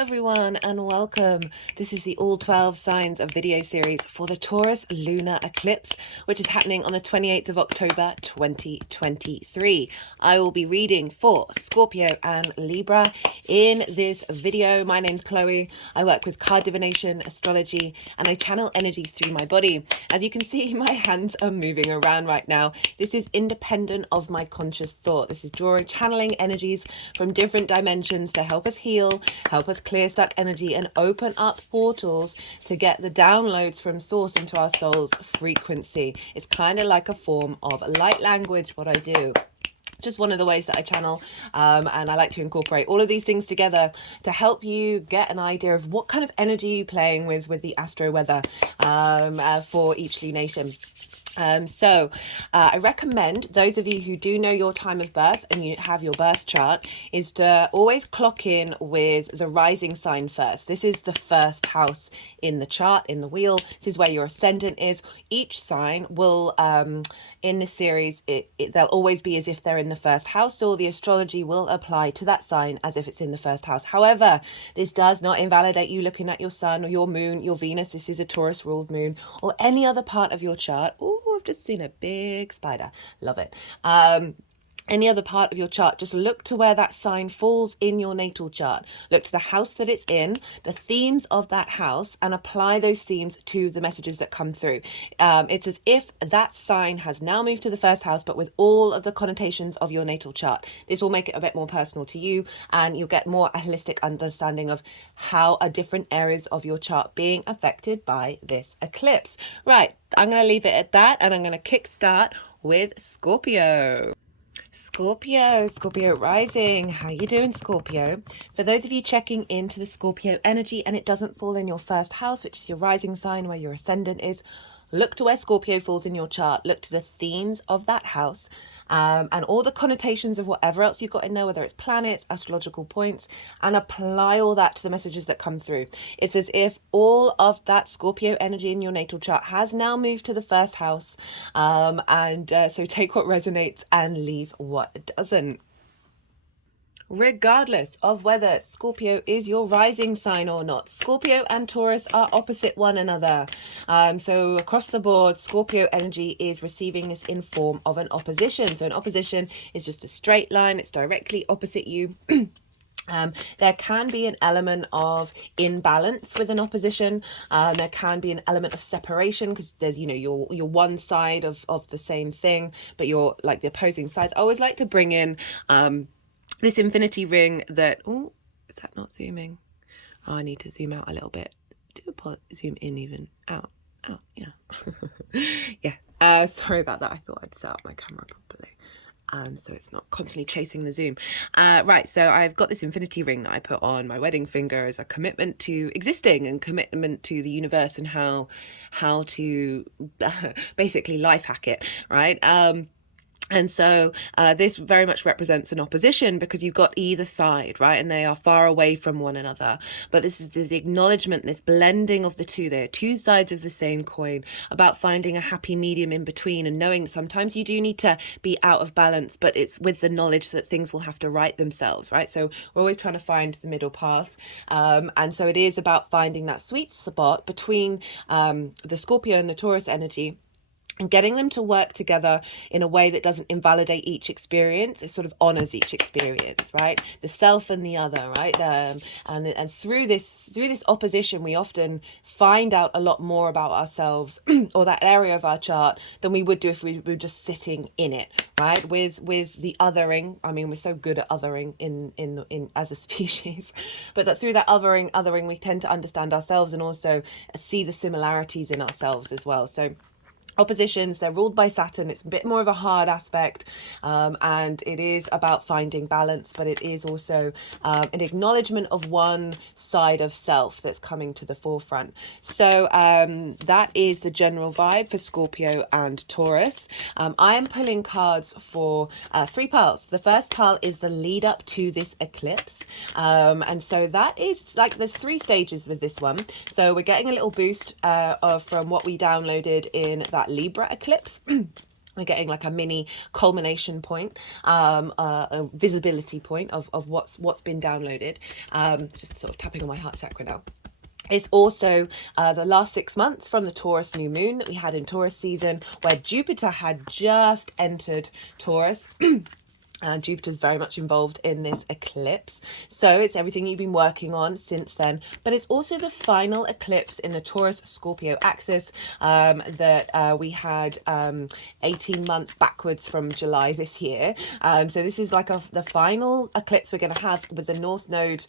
everyone, and welcome. This is the All 12 Signs of video series for the Taurus Lunar Eclipse, which is happening on the 28th of October 2023. I will be reading for Scorpio and Libra in this video. My name's Chloe. I work with card divination, astrology, and I channel energies through my body. As you can see, my hands are moving around right now. This is independent of my conscious thought. This is channeling energies from different dimensions to help us heal, help us clear stuck energy, and open up portals to get the downloads from source into our soul's frequency. It's kind of like a form of light language, what I do. It's just one of the ways that I channel, and I like to incorporate all of these things together to help you get an idea of what kind of energy you're playing with the astro weather for each lunation. I recommend those of you who do know your time of birth and you have your birth chart is to always clock in with the rising sign first. This is the first house in the chart, in the wheel. This is where your ascendant is. Each sign will, in this series, they'll always be as if they're in the first house, or the astrology will apply to that sign as if it's in the first house. However, this does not invalidate you looking at your sun or your moon, your Venus. This is a Taurus ruled moon, or any other part of your chart. I've just seen a big spider. Love it. Any other part of your chart, just look to where that sign falls in your natal chart. Look to the house that it's in, the themes of that house, and apply those themes to the messages that come through. It's as if that sign has now moved to the first house, but with all of the connotations of your natal chart. This will make it a bit more personal to you, and you'll get more a holistic understanding of how are different areas of your chart being affected by this eclipse. Right, I'm going to leave it at that, and I'm going to kickstart with Scorpio. Scorpio rising. How you doing, Scorpio? For those of you checking into the Scorpio energy and it doesn't fall in your first house, which is your rising sign where your ascendant is, look to where Scorpio falls in your chart. Look to the themes of that house and all the connotations of whatever else you've got in there, whether it's planets, astrological points, and apply all that to the messages that come through. It's as if all of that Scorpio energy in your natal chart has now moved to the first house. So take what resonates and leave what doesn't. Regardless of whether Scorpio is your rising sign or not, Scorpio and Taurus are opposite one another. So across the board, Scorpio energy is receiving this in form of an opposition. So an opposition is just a straight line. It's directly opposite you. There can be an element of imbalance with an opposition. There can be an element of separation because there's, you're one side of the same thing, but you're like the opposing sides. I always like to bring in this infinity ring that, is that not zooming? Oh, I need to zoom out a little bit. Zoom in even. Out, yeah. Yeah, sorry about that. I thought I'd set up my camera properly. So it's not constantly chasing the zoom. Right, so I've got this infinity ring that I put on my wedding finger as a commitment to existing and commitment to the universe and how to basically life hack it, right? And so this very much represents an opposition because you've got either side, right? And they are far away from one another. But this is the acknowledgement, this blending of the two. They are two sides of the same coin, about finding a happy medium in between and knowing sometimes you do need to be out of balance, but it's with the knowledge that things will have to right themselves, right? So we're always trying to find the middle path. And so it is about finding that sweet spot between the Scorpio and the Taurus energy, and getting them to work together in a way that doesn't invalidate each experience. It sort of honors each experience, right? The self and the other, right? And through this opposition, we often find out a lot more about ourselves or that area of our chart than we would do if we were just sitting in it, right? With the othering. I mean, we're so good at othering in as a species, but that through that othering, we tend to understand ourselves and also see the similarities in ourselves as well. So oppositions, they're ruled by Saturn. It's a bit more of a hard aspect, and it is about finding balance, but it is also an acknowledgement of one side of self that's coming to the forefront. So that is the general vibe for Scorpio and Taurus. I am pulling cards for 3 piles. The first pile is the lead up to this eclipse, and so that is like there's 3 stages with this one. So we're getting a little boost from what we downloaded in that Libra eclipse. we're getting like a mini culmination point, a visibility point of what's been downloaded. Just sort of tapping on my heart chakra now. It's also the last 6 months from the Taurus new moon that we had in Taurus season, where Jupiter had just entered Taurus. Jupiter's very much involved in this eclipse, so it's everything you've been working on since then, but it's also the final eclipse in the Taurus Scorpio axis that we had 18 months backwards from July this year. So this is like the final eclipse we're going to have with the North Node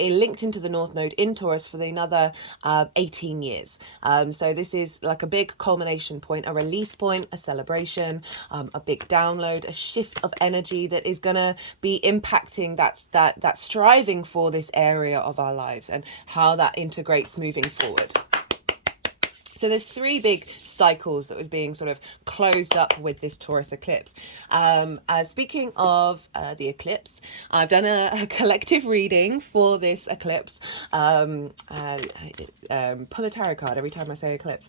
linked into the North Node in Taurus for another 18 years. So this is like a big culmination point, a release point, a celebration, a big download, a shift of energy that is going to be impacting that striving for this area of our lives and how that integrates moving forward. So there's 3 big cycles that was being sort of closed up with this Taurus eclipse. Speaking of the eclipse, I've done a collective reading for this eclipse. Pull a tarot card every time I say eclipse.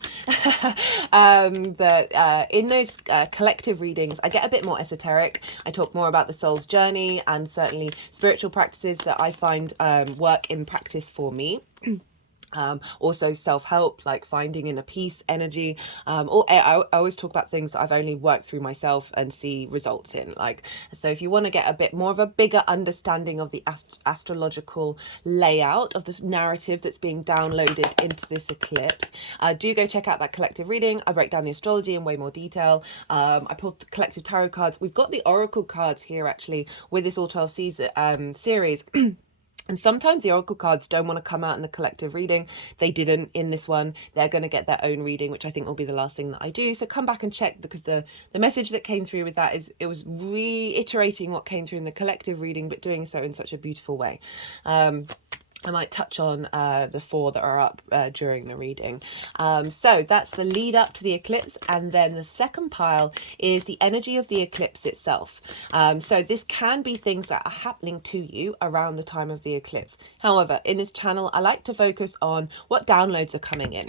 But in those collective readings, I get a bit more esoteric. I talk more about the soul's journey and certainly spiritual practices that I find work in practice for me. Also self-help, like finding inner peace energy, or I always talk about things that I've only worked through myself and see results in. Like, so if you want to get a bit more of a bigger understanding of the astrological layout of this narrative that's being downloaded into this eclipse, do go check out that collective reading. I break down the astrology in way more detail. I pulled collective tarot cards. We've got the oracle cards here actually with this all 12 series. And sometimes the oracle cards don't want to come out in the collective reading. They didn't in this one. They're going to get their own reading, which I think will be the last thing that I do. So come back and check, because the message that came through with that is it was reiterating what came through in the collective reading, but doing so in such a beautiful way. I might touch on the 4 that are up during the reading. So that's the lead up to the eclipse. And then the second pile is the energy of the eclipse itself. So this can be things that are happening to you around the time of the eclipse. However, in this channel, I like to focus on what downloads are coming in.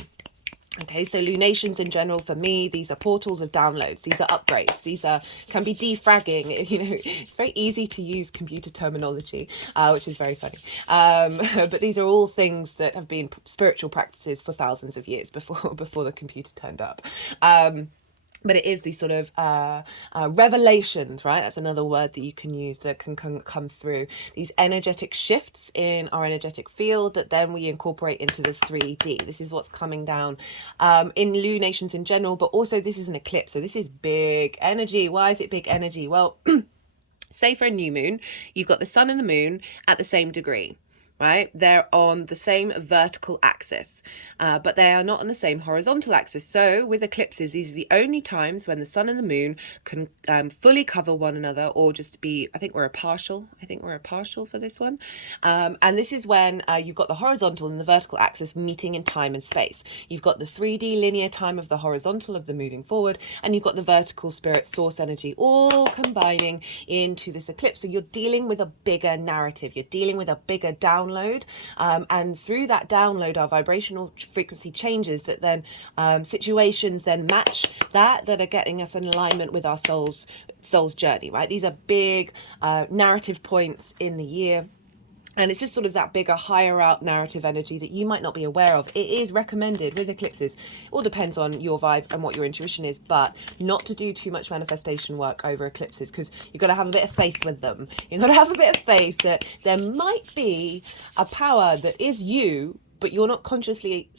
Okay, so lunations in general, for me, these are portals of downloads. These are upgrades. These can be defragging. You know, it's very easy to use computer terminology, which is very funny. But these are all things that have been spiritual practices for thousands of years before the computer turned up. But it is these sort of revelations, right? That's another word that you can use that can come through. These energetic shifts in our energetic field that then we incorporate into the 3D. This is what's coming down in lunations in general, but also this is an eclipse. So this is big energy. Why is it big energy? Well, say for a new moon, you've got the sun and the moon at the same degree. Right? They're on the same vertical axis, but they are not on the same horizontal axis. So with eclipses, these are the only times when the sun and the moon can fully cover one another, or just be, I think we're a partial for this one. And this is when you've got the horizontal and the vertical axis meeting in time and space. You've got the 3D linear time of the horizontal of the moving forward, and you've got the vertical spirit source energy all combining into this eclipse. So you're dealing with a bigger narrative. You're dealing with a bigger download. And through that download, our vibrational frequency changes that then situations then match that are getting us in alignment with our soul's journey, right? These are big narrative points in the year. And it's just sort of that bigger, higher out narrative energy that you might not be aware of. It is recommended with eclipses. It all depends on your vibe and what your intuition is, but not to do too much manifestation work over eclipses, because you've got to have a bit of faith with them. You've got to have a bit of faith that there might be a power that is you, but you're not consciously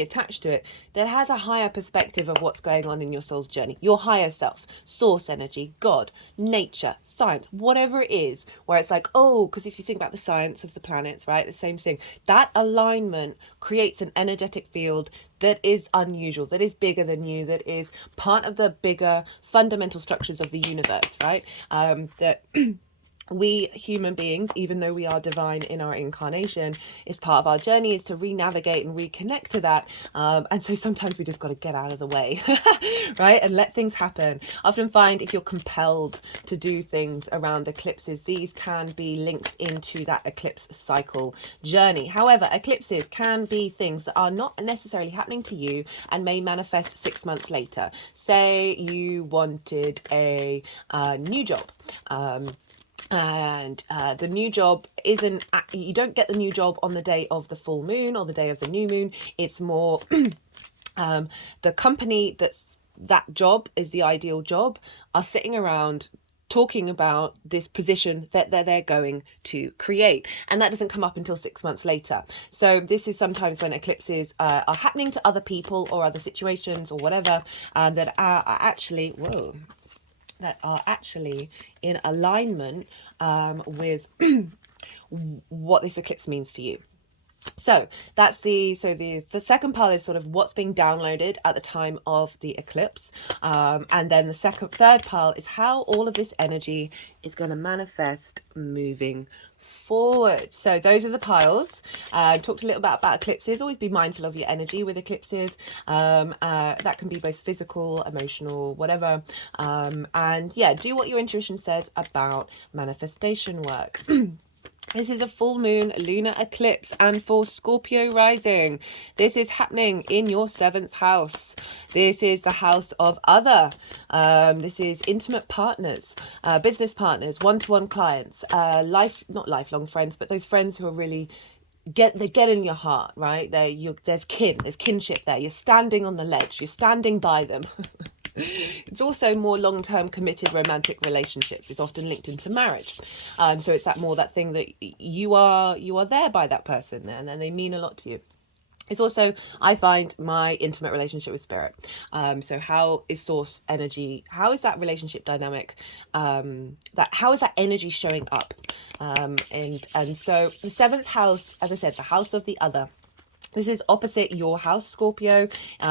attached to it, that has a higher perspective of what's going on in your soul's journey. Your higher self, source energy, God, nature, science, whatever it is, where it's like, oh, because if you think about the science of the planets, right, the same thing, that alignment creates an energetic field that is unusual, that is bigger than you, that is part of the bigger fundamental structures of the universe, right? That we human beings, even though we are divine in our incarnation, is part of our journey is to re-navigate and reconnect to that. And so sometimes we just got to get out of the way, right? And let things happen. I often find if you're compelled to do things around eclipses, these can be linked into that eclipse cycle journey. However, eclipses can be things that are not necessarily happening to you and may manifest 6 months later. Say you wanted a new job. And the new job isn't, you don't get the new job on the day of the full moon or the day of the new moon. It's more the company that job is the ideal job are sitting around talking about this position that they're going to create, and that doesn't come up until 6 months later. So this is sometimes when eclipses are happening to other people or other situations or whatever, that are actually in alignment with what this eclipse means for you. So that's the second pile is sort of what's being downloaded at the time of the eclipse, and then the third pile is how all of this energy is going to manifest moving forward. So those are the piles. Talked a little bit about eclipses. Always be mindful of your energy with eclipses. That can be both physical, emotional, whatever. And yeah, do what your intuition says about manifestation work. This is a full moon lunar eclipse, and for Scorpio rising, this is happening in your 7th house. This is the house of other. This is intimate partners, business partners, one-to-one clients, not lifelong friends, but those friends who are really they get in your heart, right? There's kinship there. You're standing on the ledge. You're standing by them. It's also more long-term committed romantic relationships. It's often linked into marriage. So it's that thing that you are there by that person, and they mean a lot to you. It's also, I find, my intimate relationship with spirit. So how is source energy? How is that relationship dynamic? How is that energy showing up? And so the 7th house, as I said, the house of the other. This is opposite your house, Scorpio,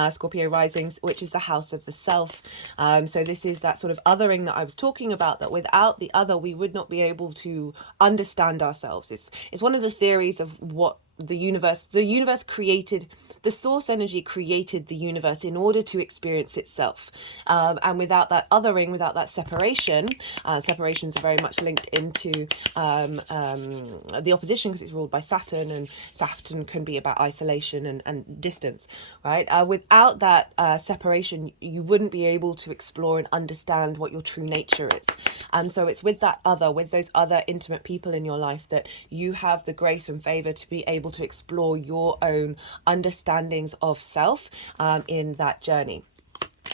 Scorpio risings, which is the house of the self. So this is that sort of othering that I was talking about, that without the other, we would not be able to understand ourselves. It's one of the theories of what the universe created, the source energy created the universe in order to experience itself. And without that othering, without that separation, separations are very much linked into the opposition, because it's ruled by Saturn, and Saturn can be about isolation and distance, right? Without that separation, you wouldn't be able to explore and understand what your true nature is. So it's with those other intimate people in your life that you have the grace and favor to be able to explore your own understandings of self in that journey.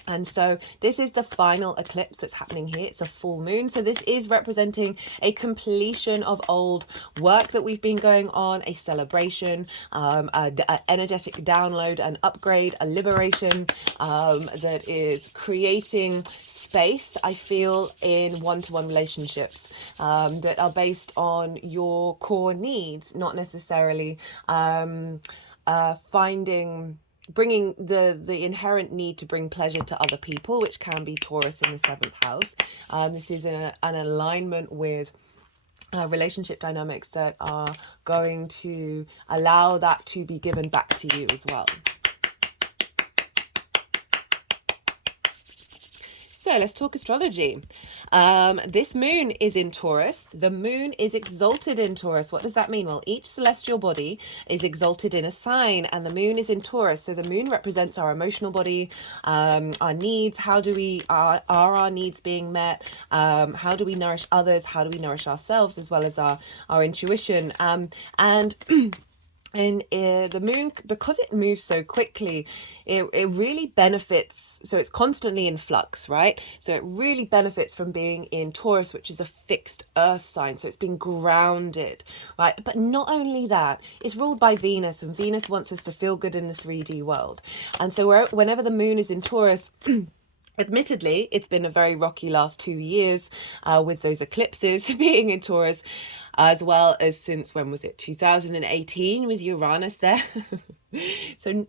And so this is the final eclipse that's happening here. It's a full moon. So this is representing a completion of old work that we've been going on, a celebration, an energetic download, an upgrade, a liberation that is creating space, I feel, in one-to-one relationships that are based on your core needs, not necessarily bringing the inherent need to bring pleasure to other people, which can be Taurus in the 7th house. This is in an alignment with relationship dynamics that are going to allow that to be given back to you as well. So let's talk astrology. This moon is in Taurus. The moon is exalted in Taurus. What does that mean? Well, each celestial body is exalted in a sign, and the moon is in Taurus. So the moon represents our emotional body, our needs. How do are our needs being met? How do we nourish others? How do we nourish ourselves, as well as our intuition? And the moon, because it moves so quickly, it really benefits. So it's constantly in flux, right? So it really benefits from being in Taurus, which is a fixed earth sign. So it's being grounded, right? But not only that, it's ruled by Venus, and Venus wants us to feel good in the 3D world. And so whenever the moon is in Taurus, admittedly, it's been a very rocky last 2 years with those eclipses being in Taurus, as well as since, when was it, 2018 with Uranus there. So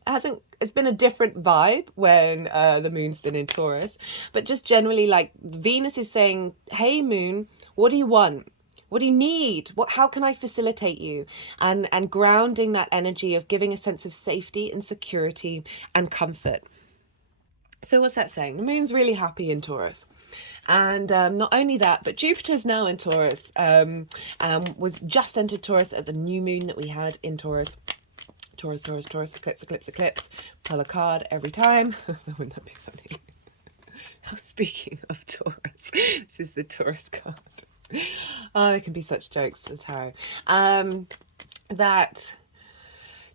it's been a different vibe when the moon's been in Taurus. But just generally, like, Venus is saying, hey moon, what do you want? What do you need? How can I facilitate you? And grounding that energy of giving a sense of safety and security and comfort. So what's that saying? The moon's really happy in Taurus. And not only that, but Jupiter's now in Taurus, was just entered Taurus at the new moon that we had in Taurus. Taurus, Taurus, Taurus, eclipse, eclipse, eclipse. Pull a card every time. Wouldn't that be funny? Oh, speaking of Taurus, this is the Taurus card. Oh, there can be such jokes as tarot. That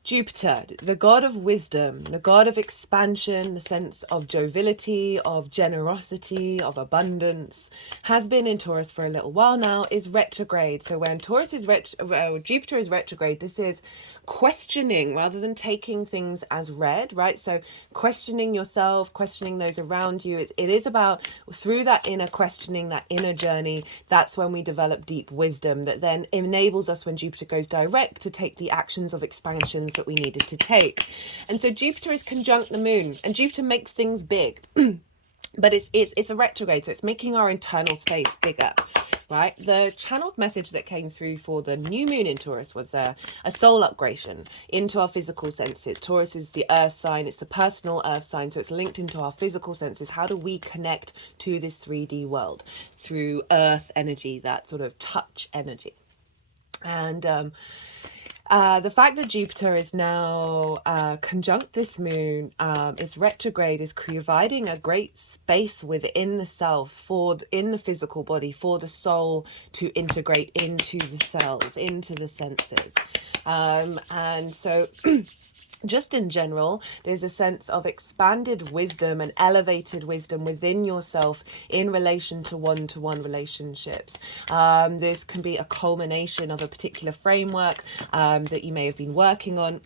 Jupiter, the god of wisdom, the god of expansion, the sense of joviality, of generosity, of abundance, has been in Taurus for a little while now, is retrograde. So when Jupiter is retrograde, this is questioning rather than taking things as read, right? So questioning yourself, questioning those around you. It is about, through that inner questioning, that inner journey, that's when we develop deep wisdom that then enables us, when Jupiter goes direct, to take the actions of expansions that we needed to take. And so Jupiter is conjunct the moon, and Jupiter makes things big. But it's a retrograde, so it's making our internal space bigger, right? The channeled message that came through for the new moon in Taurus was a soul upgradation into our physical senses. Taurus is the earth sign, it's the personal earth sign, so it's linked into our physical senses. How do we connect to this 3D world? Through earth energy, that sort of touch energy. And the fact that Jupiter is now conjunct this moon, is retrograde, is providing a great space within the self, in the physical body, for the soul to integrate into the cells, into the senses. And so just in general, there's a sense of expanded wisdom and elevated wisdom within yourself in relation to one-to-one relationships. This can be a culmination of a particular framework that you may have been working on.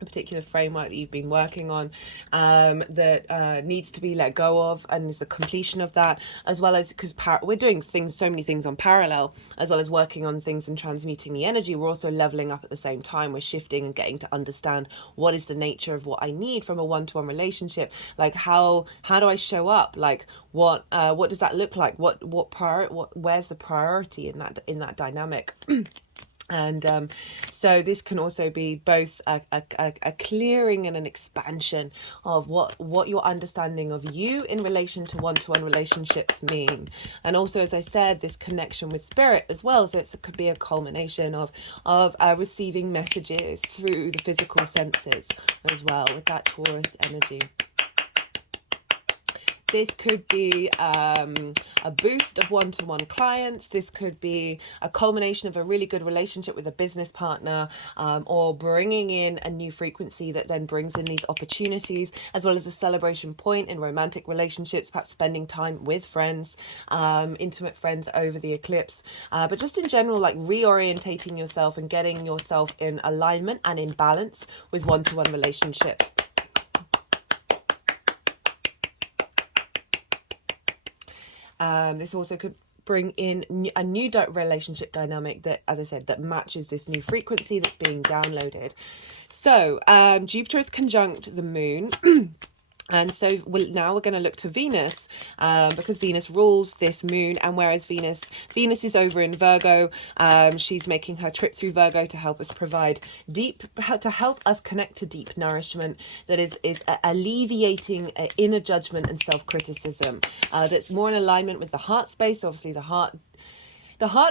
A particular framework that you've been working on that needs to be let go of, and there's a completion of that, as well as, because we're doing so many things on parallel, as well as working on things and transmuting the energy, we're also leveling up at the same time. We're shifting and getting to understand what is the nature of what I need from a one-to-one relationship. Like how do I show up? Like what does that look like? Where's the priority in that dynamic? And so this can also be both a clearing and an expansion of what your understanding of you in relation to one-to-one relationships mean. And also, as I said, this connection with spirit as well. So it could be a culmination of receiving messages through the physical senses as well, with that Taurus energy. This could be a boost of one-to-one clients. This could be a culmination of a really good relationship with a business partner, or bringing in a new frequency that then brings in these opportunities, as well as a celebration point in romantic relationships, perhaps spending time with friends, intimate friends over the eclipse. But just in general, like reorientating yourself and getting yourself in alignment and in balance with one-to-one relationships. This also could bring in a new relationship dynamic that, as I said, that matches this new frequency that's being downloaded. So Jupiter is conjunct the moon. And so now we're going to look to Venus, because Venus rules this moon. And whereas Venus is over in Virgo, she's making her trip through Virgo to help us to help us connect to deep nourishment that is alleviating inner judgment and self-criticism, that's more in alignment with the heart space. Obviously the heart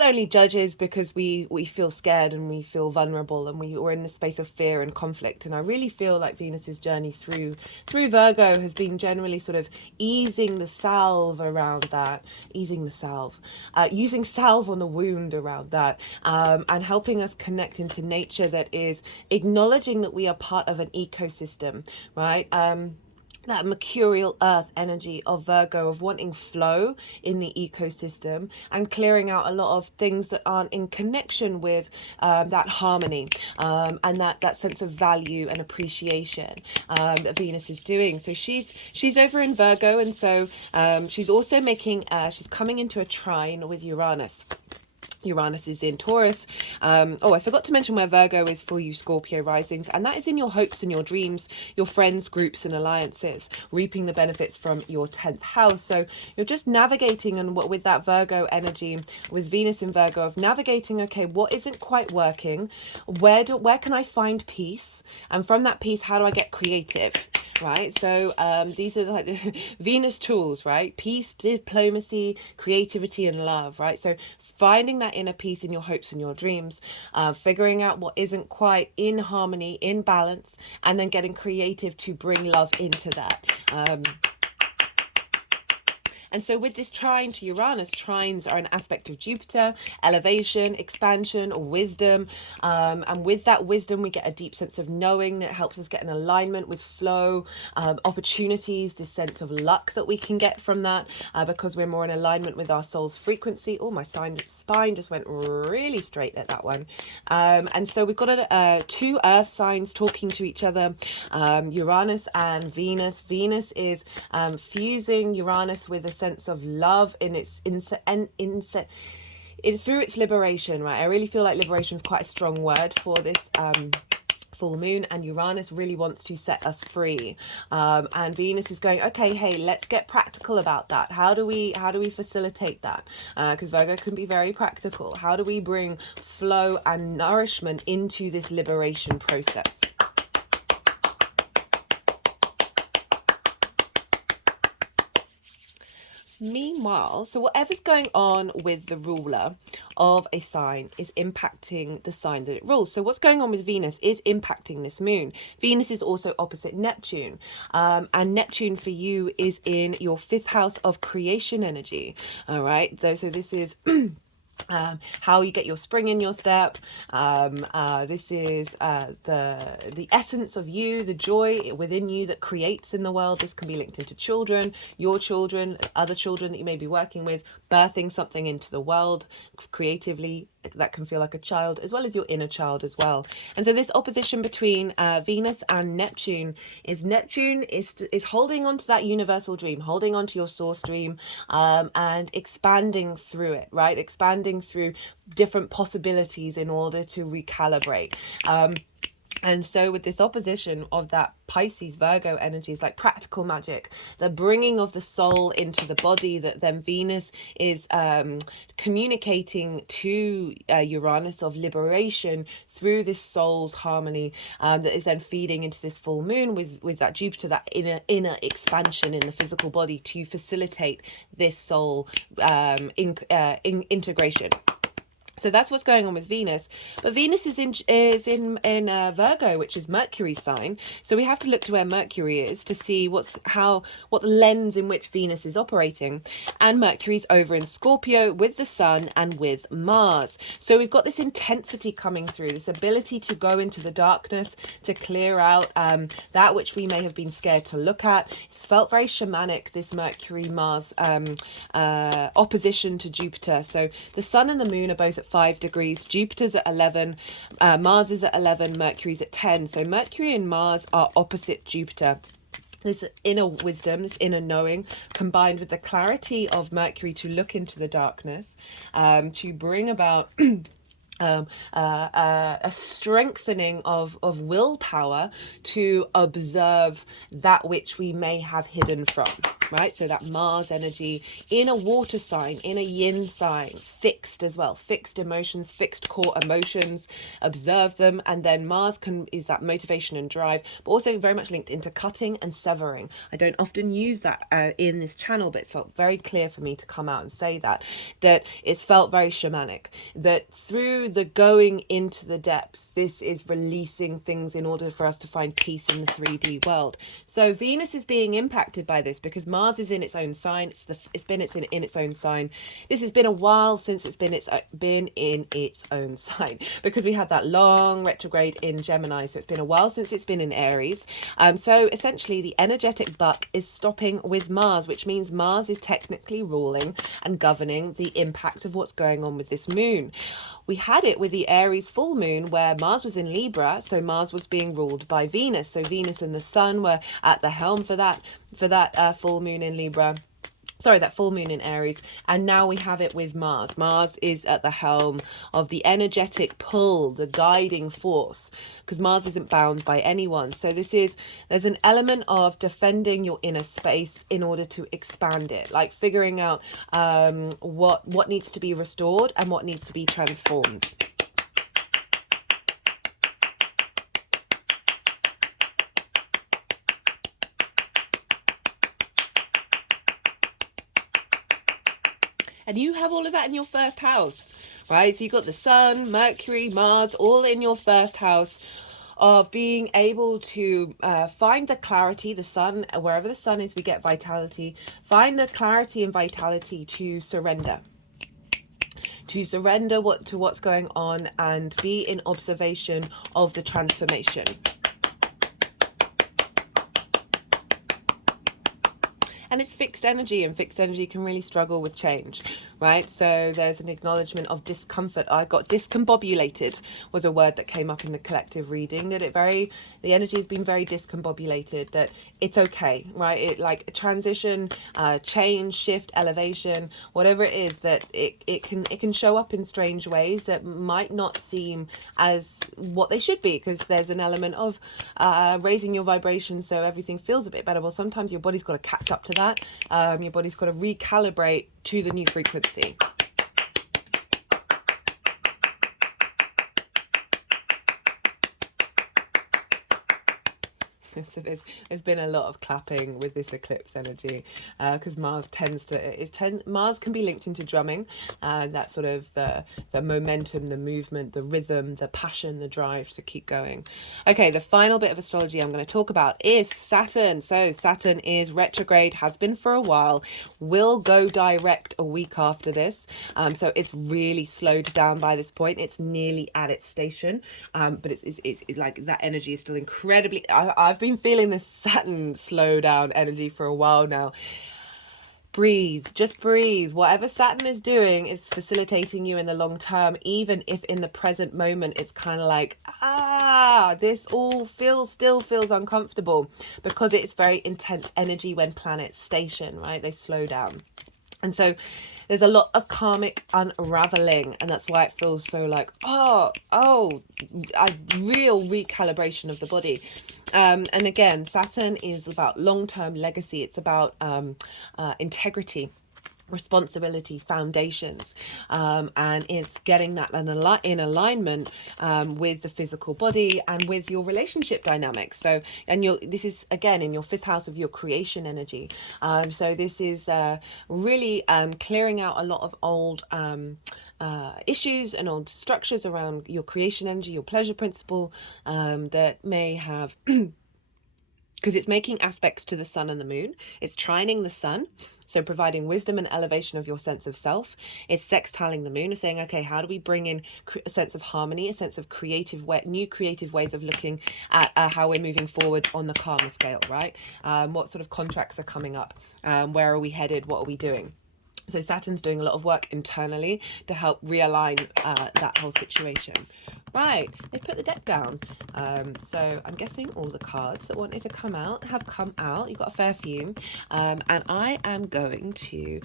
only judges because we feel scared and we feel vulnerable, and we're in the space of fear and conflict. And I really feel like Venus's journey through Virgo has been generally sort of easing the salve around that, using salve on the wound around that, and helping us connect into nature that is acknowledging that we are part of an ecosystem, right? That mercurial earth energy of Virgo, of wanting flow in the ecosystem and clearing out a lot of things that aren't in connection with that harmony, and that sense of value and appreciation that Venus is doing. So she's over in Virgo, and so she's also she's coming into a trine with Uranus. Uranus is in Taurus. I forgot to mention where Virgo is for you Scorpio risings, and that is in your hopes and your dreams, your friends, groups and alliances, reaping the benefits from your 10th house. So you're just navigating, and what with that Virgo energy, with Venus in Virgo, of navigating, okay, what isn't quite working? Where can I find peace? And from that peace, how do I get creative? Right, so these are like the Venus tools, right? Peace, diplomacy, creativity and love, right? So finding that inner peace in your hopes and your dreams, figuring out what isn't quite in harmony, in balance, and then getting creative to bring love into that. And so with this trine to Uranus, trines are an aspect of Jupiter, elevation, expansion, or wisdom. And with that wisdom, we get a deep sense of knowing that helps us get in alignment with flow, opportunities, this sense of luck that we can get from that because we're more in alignment with our soul's frequency. Oh, my spine just went really straight at that one. And so we've got two earth signs talking to each other, Uranus and Venus. Venus is fusing Uranus with a sense of love in its through its liberation, right? I really feel like liberation is quite a strong word for this full moon, and Uranus really wants to set us free, and Venus is going, okay, hey, let's get practical about that. How do we facilitate that? Because Virgo can be very practical. How do we bring flow and nourishment into this liberation process? Meanwhile, so whatever's going on with the ruler of a sign is impacting the sign that it rules. So what's going on with Venus is impacting this moon. Venus is also opposite Neptune. And Neptune for you is in your 5th house of creation energy. All right. So this is... how you get your spring in your step. This is the essence of you, the joy within you that creates in the world. This can be linked into children, your children, other children that you may be working with, birthing something into the world creatively. That can feel like a child, as well as your inner child as well. And so this opposition between Venus and Neptune is holding on to that universal dream, holding on to your source dream, and expanding through it, right? Expanding through different possibilities in order to recalibrate. And so with this opposition of that Pisces, Virgo energies, like practical magic, the bringing of the soul into the body, that then Venus is communicating to Uranus of liberation through this soul's harmony, that is then feeding into this full moon with that Jupiter, that inner expansion in the physical body to facilitate this soul integration. So that's what's going on with Venus. But Venus is in Virgo, which is Mercury's sign. So we have to look to where Mercury is to see what the lens in which Venus is operating. And Mercury's over in Scorpio with the Sun and with Mars. So we've got this intensity coming through, this ability to go into the darkness, to clear out that which we may have been scared to look at. It's felt very shamanic, this Mercury-Mars opposition to Jupiter. So the Sun and the Moon are both at 5 degrees, Jupiter's at 11, Mars is at 11, Mercury's at 10. So Mercury and Mars are opposite Jupiter. This inner wisdom, this inner knowing, combined with the clarity of Mercury to look into the darkness, to bring about a strengthening of willpower to observe that which we may have hidden from, right? So that Mars energy in a water sign, in a yin sign, fixed as well, fixed emotions, fixed core emotions, observe them. And then Mars is that motivation and drive, but also very much linked into cutting and severing. I don't often use that in this channel, but it's felt very clear for me to come out and say that it's felt very shamanic, that through the going into the depths, this is releasing things in order for us to find peace in the 3D world. So Venus is being impacted by this because Mars is in its own sign. It's been in its own sign. This has been a while since it's been in its own sign, because we had that long retrograde in Gemini. So it's been a while since it's been in Aries. So essentially the energetic buck is stopping with Mars, which means Mars is technically ruling and governing the impact of what's going on with this moon. We had it with the Aries full moon where Mars was in Libra, so Mars was being ruled by Venus. So Venus and the Sun were at the helm for that full moon in Libra. sorry, that full moon in Aries, and now we have it with Mars. Mars is at the helm of the energetic pull, the guiding force, because Mars isn't bound by anyone. So there's an element of defending your inner space in order to expand it, like figuring out what needs to be restored and what needs to be transformed. And you have all of that in your first house, right? So you've got the Sun, Mercury, Mars, all in your first house of being able to find the clarity. The Sun, wherever the Sun is, we get vitality. Find the clarity and vitality to surrender. To surrender to what's going on and be in observation of the transformation. And it's fixed energy, and fixed energy can really struggle with change, right? So there's an acknowledgement of discomfort. I got discombobulated was a word that came up in the collective reading, that the energy has been very discombobulated, that it's okay, right? It like transition, change, shift, elevation, whatever it is, that it can show up in strange ways that might not seem as what they should be, because there's an element of raising your vibration so everything feels a bit better. Well, sometimes your body's got to catch up to that. Your body's got to recalibrate to the new frequency. So there's been a lot of clapping with this eclipse energy, because Mars Mars can be linked into drumming, that sort of the momentum, the movement, the rhythm, the passion, the drive to keep going. Okay, the final bit of astrology I'm going to talk about is Saturn. So Saturn is retrograde, has been for a while, will go direct a week after this. So it's really slowed down by this point. It's nearly at its station, but it's like that energy is still incredibly. I've been feeling this Saturn slow down energy for a while now. Breathe, just breathe. Whatever Saturn is doing is facilitating you in the long term, even if in the present moment it's kind of like, this all still feels uncomfortable, because it's very intense energy when planets station, right? They slow down. And so there's a lot of karmic unraveling, and that's why it feels so like, a real recalibration of the body. And again, Saturn is about long-term legacy. It's about integrity, responsibility, foundations, and it's getting that in alignment with the physical body and with your relationship dynamics. So, and this is again in your fifth house of your creation energy. So this is really clearing out a lot of old issues and old structures around your creation energy, your pleasure principle, that may have because it's making aspects to the sun and the moon. It's trining the sun, so providing wisdom and elevation of your sense of self. It's sextiling the moon, saying, okay, how do we bring in a sense of harmony, a sense of new creative ways of looking at how we're moving forward on the karma scale, right? What sort of contracts are coming up? Where are we headed? What are we doing? So Saturn's doing a lot of work internally to help realign that whole situation. Right, they put the deck down. So I'm guessing all the cards that wanted to come out have come out. You've got a fair few. And I am going to,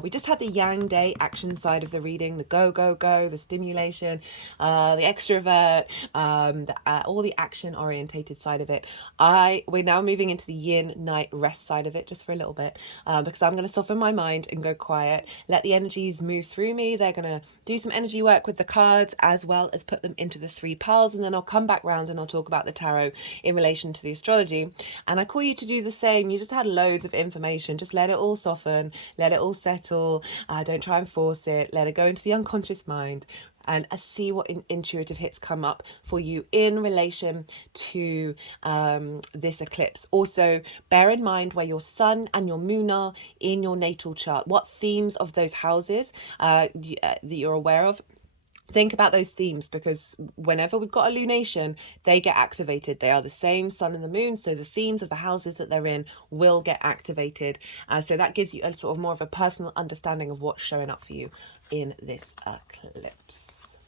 we just had the Yang Day action side of the reading, the go, the stimulation, the extrovert, all the action orientated side of it. We're now moving into the yin night rest side of it just for a little bit, because I'm going to soften my mind and go quiet, let the energies move through me. They're going to do some energy work with the cards as well as put them into the three piles, and then I'll come back round and I'll talk about the tarot in relation to the astrology. And I call you to do the same. You just had loads of information. Just let it all soften, let it all settle. Don't try and force it. Let it go into the unconscious mind and see what intuitive hits come up for you in relation to this eclipse. Also, bear in mind where your sun and your moon are in your natal chart. What themes of those houses that you're aware of. Think about those themes, because whenever we've got a lunation, they get activated. They are the same sun and the moon, so the themes of the houses that they're in will get activated. So that gives you a sort of more of a personal understanding of what's showing up for you in this eclipse.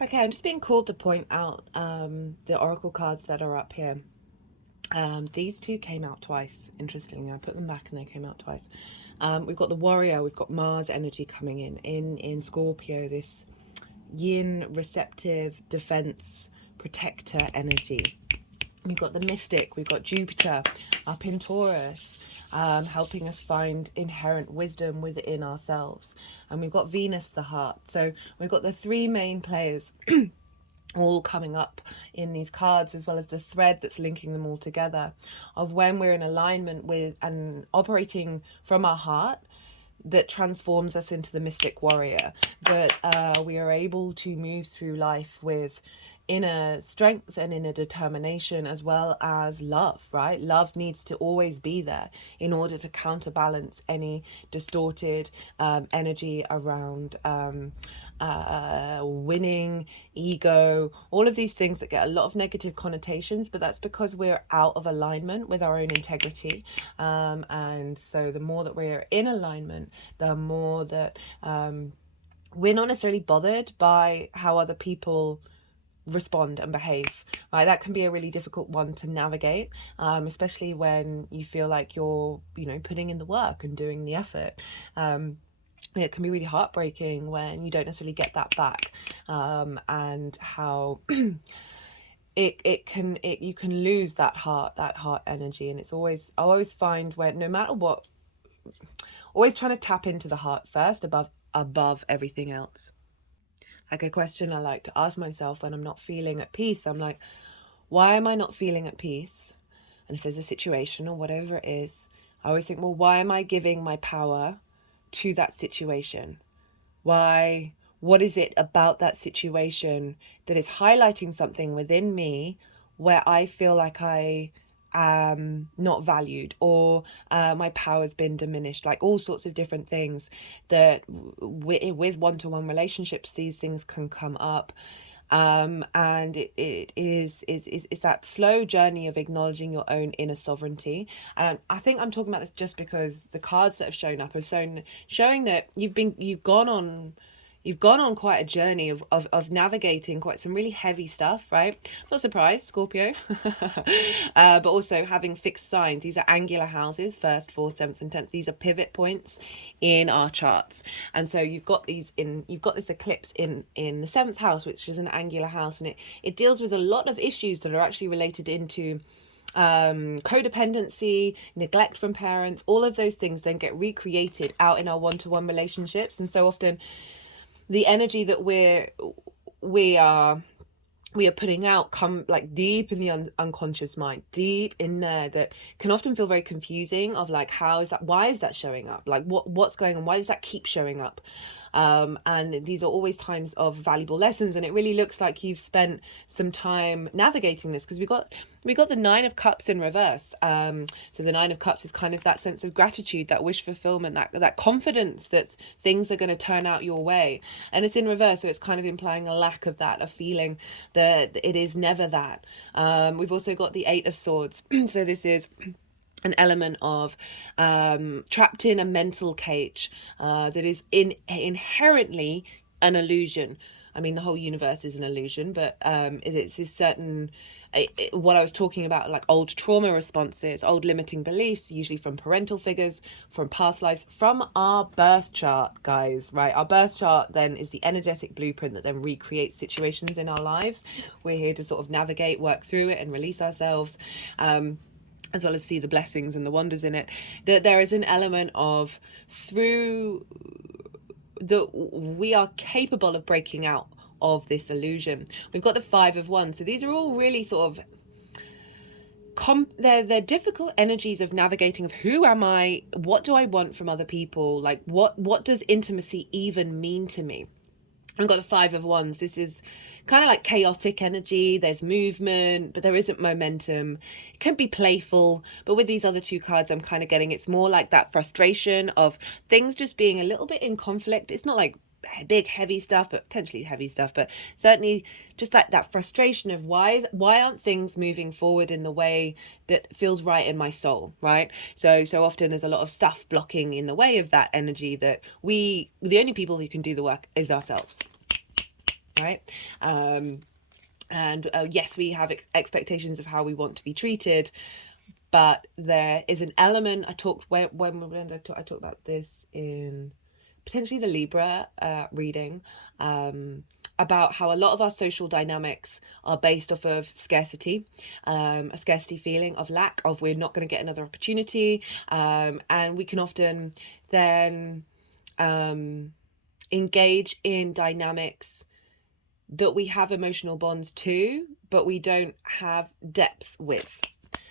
Okay, I'm just being called to point out the oracle cards that are up here. These two came out twice, interestingly. I put them back and they came out twice. We've got the warrior, we've got Mars energy coming in Scorpio, this yin, receptive, defense, protector energy. We've got the mystic, we've got Jupiter up in Taurus, helping us find inherent wisdom within ourselves. And we've got Venus, the heart. So we've got the three main players all coming up in these cards, as well as the thread that's linking them all together, of when we're in alignment with and operating from our heart, that transforms us into the mystic warrior, that we are able to move through life with inner strength and inner determination, as well as love, right? Love needs to always be there in order to counterbalance any distorted energy around winning, ego, all of these things that get a lot of negative connotations, but that's because we're out of alignment with our own integrity. And so the more that we're in alignment, the more that we're not necessarily bothered by how other people respond and behave, right? That can be a really difficult one to navigate, especially when you feel like you're, putting in the work and doing the effort. It can be really heartbreaking when you don't necessarily get that back, and how you can lose that heart energy. And I always find, when no matter what, always trying to tap into the heart first above everything else. Like, a question I like to ask myself when I'm not feeling at peace, I'm like, why am I not feeling at peace? And if there's a situation or whatever it is, I always think, well, why am I giving my power to that situation? What is it about that situation that is highlighting something within me where I feel like I am not valued, or my power's been diminished? Like, all sorts of different things that with one-to-one relationships, these things can come up. And it is that slow journey of acknowledging your own inner sovereignty. And I think I'm talking about this just because the cards that have shown up are showing that you've gone on quite a journey of navigating quite some really heavy stuff, right? Not surprised, Scorpio. But also having fixed signs. These are angular houses, 1st, 4th, 7th and 10th. These are pivot points in our charts. And so you've got this eclipse in the 7th house, which is an angular house, and it deals with a lot of issues that are actually related into codependency, neglect from parents. All of those things then get recreated out in our one-to-one relationships. And so often the energy that we are putting out come like deep in the unconscious mind, deep in there, that can often feel very confusing, of like, why is that showing up? Like, what's going on? Why does that keep showing up? And these are always times of valuable lessons, and it really looks like you've spent some time navigating this, because we got the 9 of Cups in reverse. So the 9 of Cups is kind of that sense of gratitude, that wish fulfillment, that confidence that things are going to turn out your way, and it's in reverse, so it's kind of implying a lack of that, a feeling that it is never that. We've also got the 8 of Swords. So this is an element of trapped in a mental cage that is inherently an illusion. I mean, the whole universe is an illusion, but it's this certain, what I was talking about, like old trauma responses, old limiting beliefs, usually from parental figures, from past lives, from our birth chart, guys, right? Our birth chart then is the energetic blueprint that then recreates situations in our lives. We're here to sort of navigate, work through it, and release ourselves. As well as see the blessings and the wonders in it. That there is an element of, through that, we are capable of breaking out of this illusion. We've got the 5 of Wands. So these are all really sort of they're difficult energies of navigating, of who am I, what do I want from other people, like what does intimacy even mean to me? I've got the 5 of Wands. This is kind of like chaotic energy. There's movement, but there isn't momentum. It can be playful, but with these other 2 cards, I'm kind of getting, it's more like that frustration of things just being a little bit in conflict. It's not like big heavy stuff, but potentially heavy stuff, but certainly just that frustration of why aren't things moving forward in the way that feels right in my soul, right? So often there's a lot of stuff blocking in the way of that energy, that the only people who can do the work is ourselves. right? And yes, we have expectations of how we want to be treated, but there is an element. I talked about this in potentially the Libra reading, about how a lot of our social dynamics are based off of scarcity, a scarcity feeling of lack, of we're not going to get another opportunity, and we can often then engage in dynamics that we have emotional bonds to, but we don't have depth with.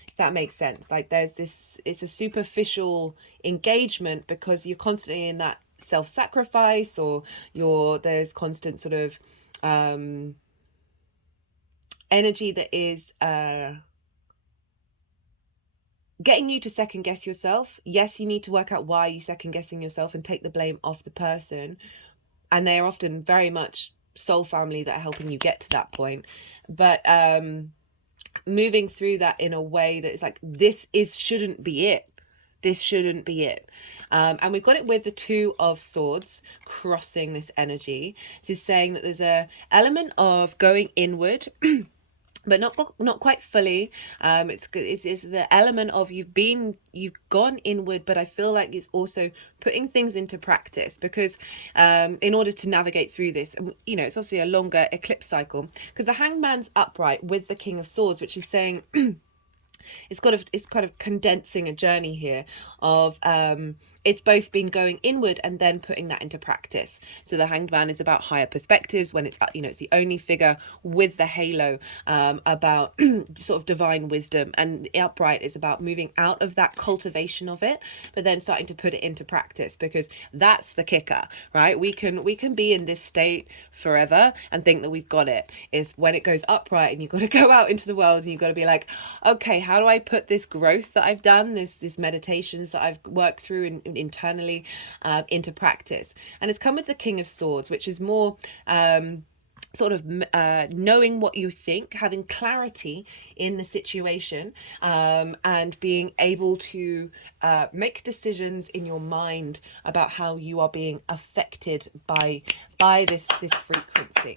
If that makes sense. Like there's this, it's a superficial engagement because you're constantly in that self-sacrifice, or there's constant sort of energy that is getting you to second guess yourself. Yes, you need to work out why you're second guessing yourself and take the blame off the person. And they are often very much soul family that are helping you get to that point. But moving through that in a way that is like, shouldn't be it. This shouldn't be it. And we've got it with the Two of Swords crossing this energy. This is saying that there's a element of going inward, but not quite fully. It's the element of you've gone inward, but I feel like it's also putting things into practice, because in order to navigate through this, it's obviously a longer eclipse cycle, because the Hangman's upright with the King of Swords, which is saying it's kind of condensing a journey here of it's both been going inward and then putting that into practice. So the Hanged Man is about higher perspectives, when it's it's the only figure with the halo, about sort of divine wisdom, and the upright is about moving out of that cultivation of it, but then starting to put it into practice, because that's the kicker, right? We can be in this state forever and think that we've got it. It's when it goes upright and you've got to go out into the world and you've got to be like, okay, how do I put this growth that I've done, this meditations that I've worked through internally, into practice? And it's come with the King of Swords, which is more sort of knowing what you think, having clarity in the situation, and being able to make decisions in your mind about how you are being affected by this frequency.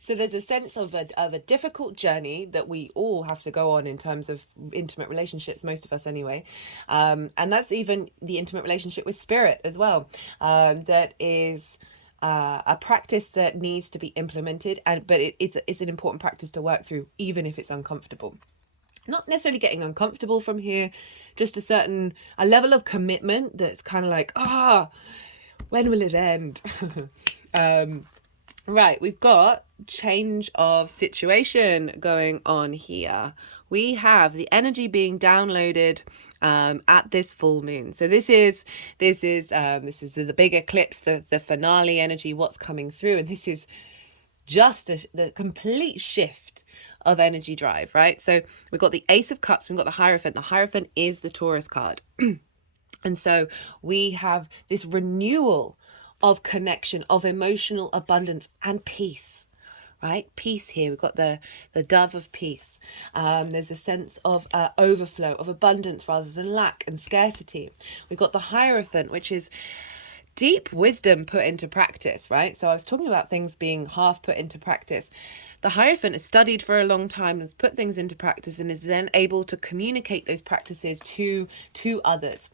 So there's a sense of a difficult journey that we all have to go on in terms of intimate relationships, most of us anyway. And that's even the intimate relationship with spirit as well. That is a practice that needs to be implemented, but it's an important practice to work through, even if it's uncomfortable. Not necessarily getting uncomfortable from here, just a level of commitment that's kind of like, when will it end? Right, we've got change of situation going on here. We have the energy being downloaded at this full moon. So this is the big eclipse, the finale energy, what's coming through, and this is just the complete shift of energy drive, right? So we've got the Ace of Cups, we've got the Hierophant. The Hierophant is the Taurus card. And so we have this renewal of connection, of emotional abundance and peace, right? Peace here. We've got the dove of peace. There's a sense of overflow, of abundance rather than lack and scarcity. We've got the Hierophant, which is deep wisdom put into practice, right? So I was talking about things being half put into practice. The Hierophant has studied for a long time, has put things into practice, and is then able to communicate those practices to others.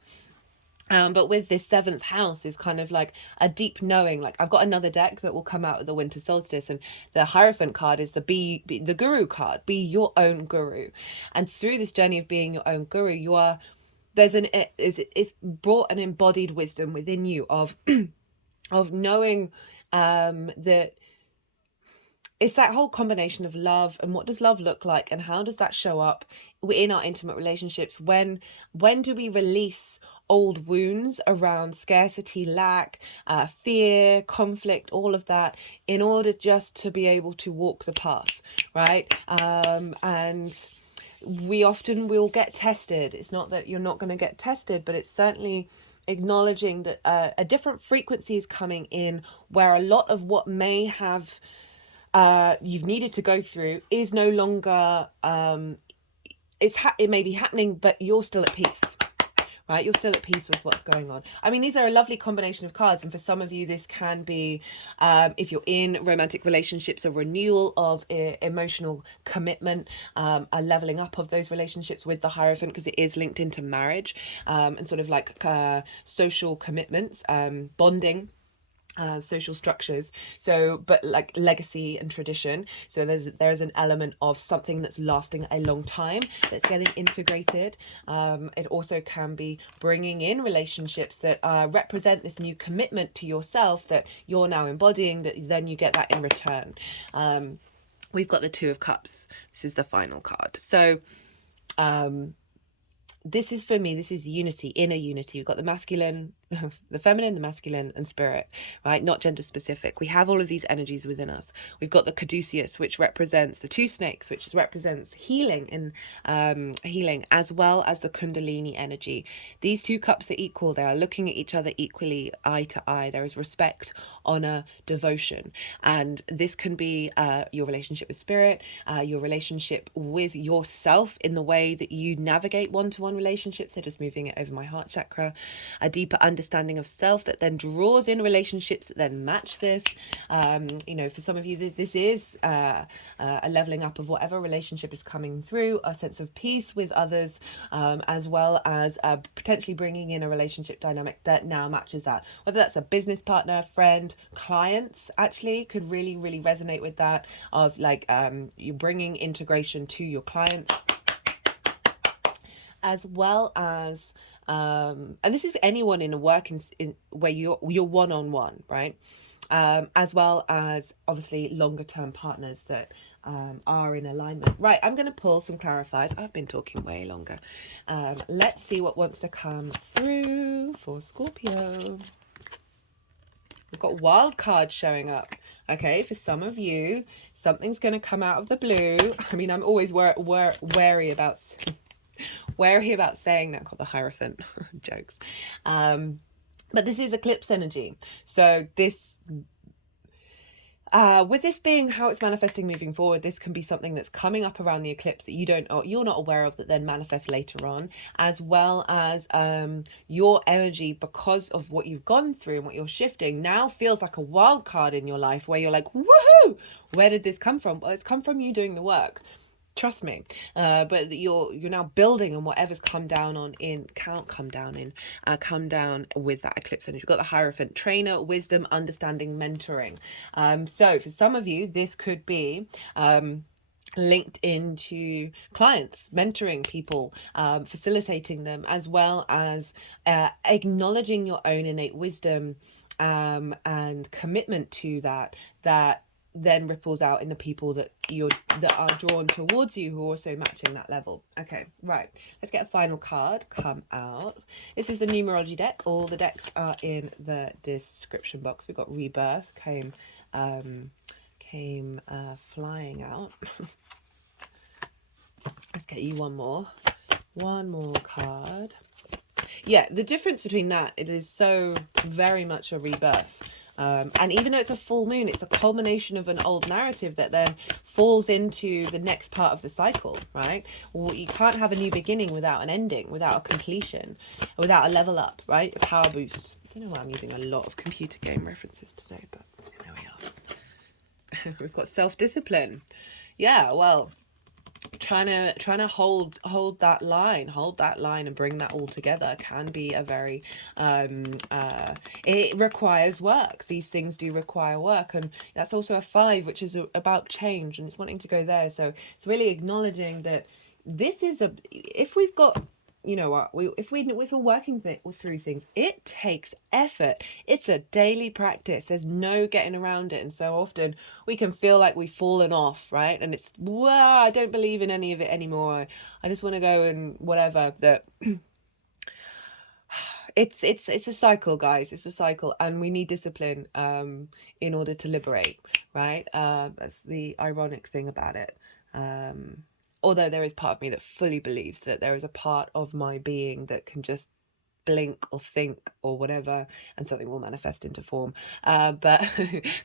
But with this seventh house is kind of like a deep knowing. Like I've got another deck that will come out at the winter solstice, and the Hierophant card is the guru card. Be your own guru, and through this journey of being your own guru, it's brought an embodied wisdom within you of of knowing that it's that whole combination of love, and what does love look like, and how does that show up in our intimate relationships? When do we release old wounds around scarcity, lack, fear, conflict, all of that, in order just to be able to walk the path, right? And we often will get tested. It's not that you're not going to get tested, but it's certainly acknowledging that a different frequency is coming in, where a lot of what may have you've needed to go through is no longer it may be happening, but you're still at peace, right? You're still at peace with what's going on. I mean, these are a lovely combination of cards, and for some of you this can be, if you're in romantic relationships, a renewal of emotional commitment, a leveling up of those relationships with the Hierophant, because it is linked into marriage, and sort of like social commitments, bonding, social structures. So, but like legacy and tradition, so there's an element of something that's lasting a long time that's getting integrated. It also can be bringing in relationships that represent this new commitment to yourself that you're now embodying, that then you get that in return. We've got the Two of Cups. This is the final card. So this is, for me, this is unity, inner unity. We've got the masculine, the feminine, the masculine, and spirit, right? Not gender specific. We have all of these energies within us. We've got the caduceus, which represents the two snakes, which represents healing and healing, as well as the kundalini energy. These two cups are equal. They are looking at each other equally, eye to eye. There is respect, honor, devotion. And this can be your relationship with spirit, your relationship with yourself in the way that you navigate one-to-one relationships. They're just moving it over my heart chakra. A deeper understanding of self that then draws in relationships that then match this. You know, for some of you, this is a leveling up of whatever relationship is coming through, a sense of peace with others, as well as potentially bringing in a relationship dynamic that now matches that. Whether that's a business partner, friend, clients, actually could really, really resonate with that, of like you bringing integration to your clients, as well as and this is anyone in a work in where you're one-on-one, right? As well as obviously longer term partners that are in alignment. Right, I'm going to pull some clarifiers. I've been talking way longer. Let's see what wants to come through for Scorpio. We've got wild cards showing up. Okay, for some of you, something's going to come out of the blue. I mean, I'm always wary about saying that, called the Hierophant. Jokes. But this is eclipse energy. So this, with this being how it's manifesting moving forward, this can be something that's coming up around the eclipse that you're not aware of, that then manifests later on, as well as your energy, because of what you've gone through and what you're shifting, now feels like a wild card in your life where you're like, woohoo, where did this come from? Well, it's come from you doing the work. Trust me. But you're now building on whatever's come down with that eclipse energy. You've got the Hierophant, trainer, wisdom, understanding, mentoring. So for some of you, this could be linked into clients, mentoring people, facilitating them, as well as acknowledging your own innate wisdom and commitment to that then ripples out in the people that are drawn towards you, who are also matching that level. Okay, right, let's get a final card come out. This is the numerology deck. All the decks are in the description box. We got Rebirth came flying out. Let's get you one more card. Yeah, the difference between that, it is so very much a rebirth. And even though it's a full moon, it's a culmination of an old narrative that then falls into the next part of the cycle, right? Well, you can't have a new beginning without an ending, without a completion, without a level up, right? A power boost. I don't know why I'm using a lot of computer game references today, but there we are. We've got self-discipline. Yeah, well, trying to hold that line and bring that all together can be a very it requires work. These things do require work, and that's also a 5, which is about change, and it's wanting to go there. So it's really acknowledging that this is if we've got, you know what, if we're working through things, it takes effort. It's a daily practice. There's no getting around it. And so often we can feel like we've fallen off, right? And it's, well, I don't believe in any of it anymore. I just want to go and whatever. That it's a cycle, guys. It's a cycle, and we need discipline in order to liberate, right? That's the ironic thing about it. Although there is part of me that fully believes that there is a part of my being that can just blink or think or whatever, and something will manifest into form. But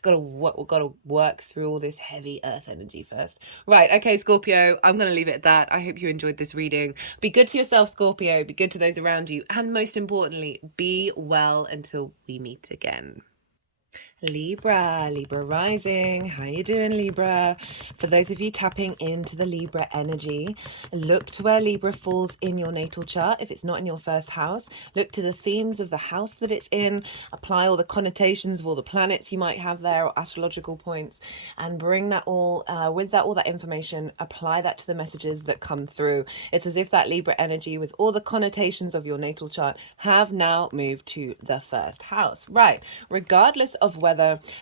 gotta work through all this heavy earth energy first. Right, okay, Scorpio, I'm gonna leave it at that. I hope you enjoyed this reading. Be good to yourself, Scorpio. Be good to those around you, and most importantly, be well until we meet again. Libra rising. How you doing, Libra? For those of you tapping into the Libra energy, look to where Libra falls in your natal chart. If it's not in your first house, look to the themes of the house that it's in, apply all the connotations of all the planets you might have there or astrological points, and bring that all, with that, all that information, apply that to the messages that come through. It's as if that Libra energy with all the connotations of your natal chart have now moved to the first house. Right, regardless of whether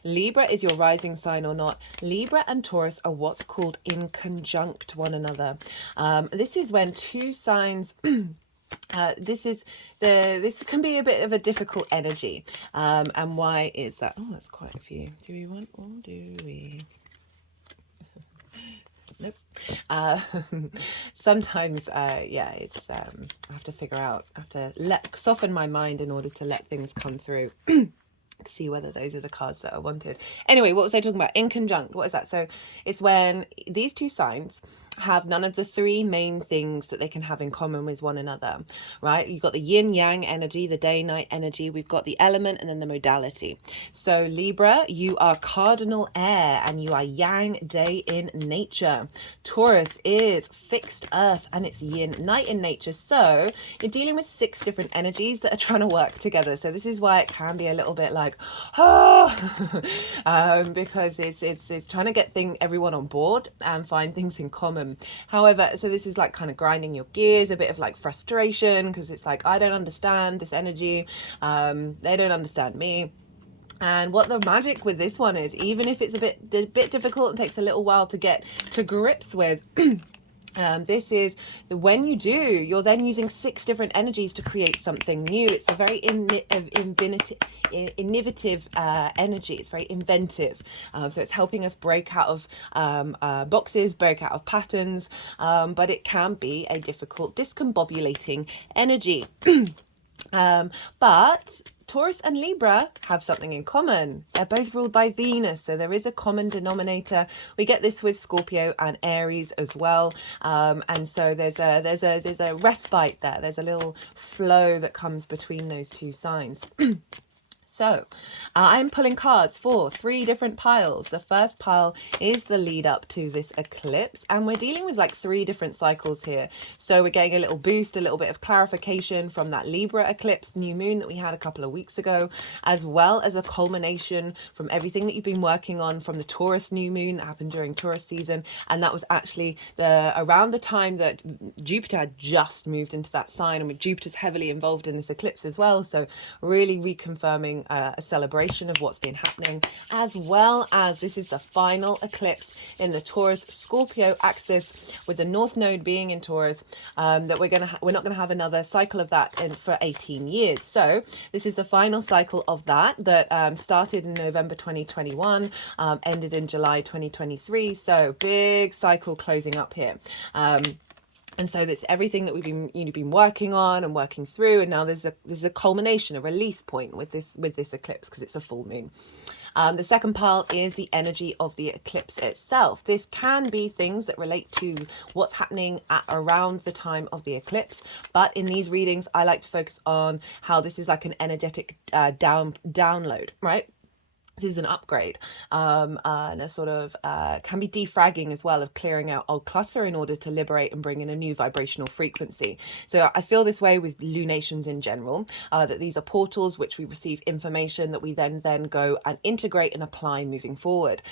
Libra is your rising sign or not, Libra and Taurus are what's called in conjunct one another. This is when two signs this can be a bit of a difficult energy. And why is that? Oh, that's quite a few. Do we want or do we? Nope. Sometimes yeah, it's I have to figure out, I have to soften my mind in order to let things come through. See whether those are the cards that are wanted. Anyway, what was I talking about? In conjunct, what is that? So it's when these two signs have none of the three main things that they can have in common with one another, right? You've got the yin yang energy, the day night energy, we've got the element, and then the modality. So Libra, you are cardinal air and you are yang, day in nature. Taurus is fixed earth and it's yin, night in nature. So you're dealing with 6 different energies that are trying to work together. So this is why it can be a little bit like, because it's trying to get everyone on board and find things in common. However, so this is like kind of grinding your gears, a bit of like frustration, because it's like, I don't understand this energy, they don't understand me. And what the magic with this one is, even if it's a bit difficult and takes a little while to get to grips with, this is when you do, you're then using 6 different energies to create something new. It's a very innovative energy. It's very inventive. So it's helping us break out of boxes, break out of patterns, but it can be a difficult, discombobulating energy. But Taurus and Libra have something in common. They're both ruled by Venus, so there is a common denominator. We get this with Scorpio and Aries as well, and so there's a respite there. There's a little flow that comes between those two signs. So I'm pulling cards for 3 different piles. The first pile is the lead up to this eclipse, and we're dealing with like 3 different cycles here. So we're getting a little boost, a little bit of clarification from that Libra eclipse new moon that we had a couple of weeks ago, as well as a culmination from everything that you've been working on from the Taurus new moon that happened during Taurus season. And that was actually around the time that Jupiter had just moved into that sign, and with Jupiter's heavily involved in this eclipse as well. So really reconfirming a celebration of what's been happening, as well as this is the final eclipse in the Taurus Scorpio axis, with the North Node being in Taurus, that we're not gonna have another cycle of that for 18 years. So this is the final cycle of that started in November 2021, ended in July 2023. So big cycle closing up here. And so that's everything that we've been working on and working through, and now there's a culmination, a release point with this eclipse, because it's a full moon. The second pile is the energy of the eclipse itself. This can be things that relate to what's happening around the time of the eclipse, but in these readings I like to focus on how this is like an energetic download, right? This is an upgrade, and a sort of can be defragging as well, of clearing out old clutter in order to liberate and bring in a new vibrational frequency. So I feel this way with lunations in general, that these are portals which we receive information that we then go and integrate and apply moving forward.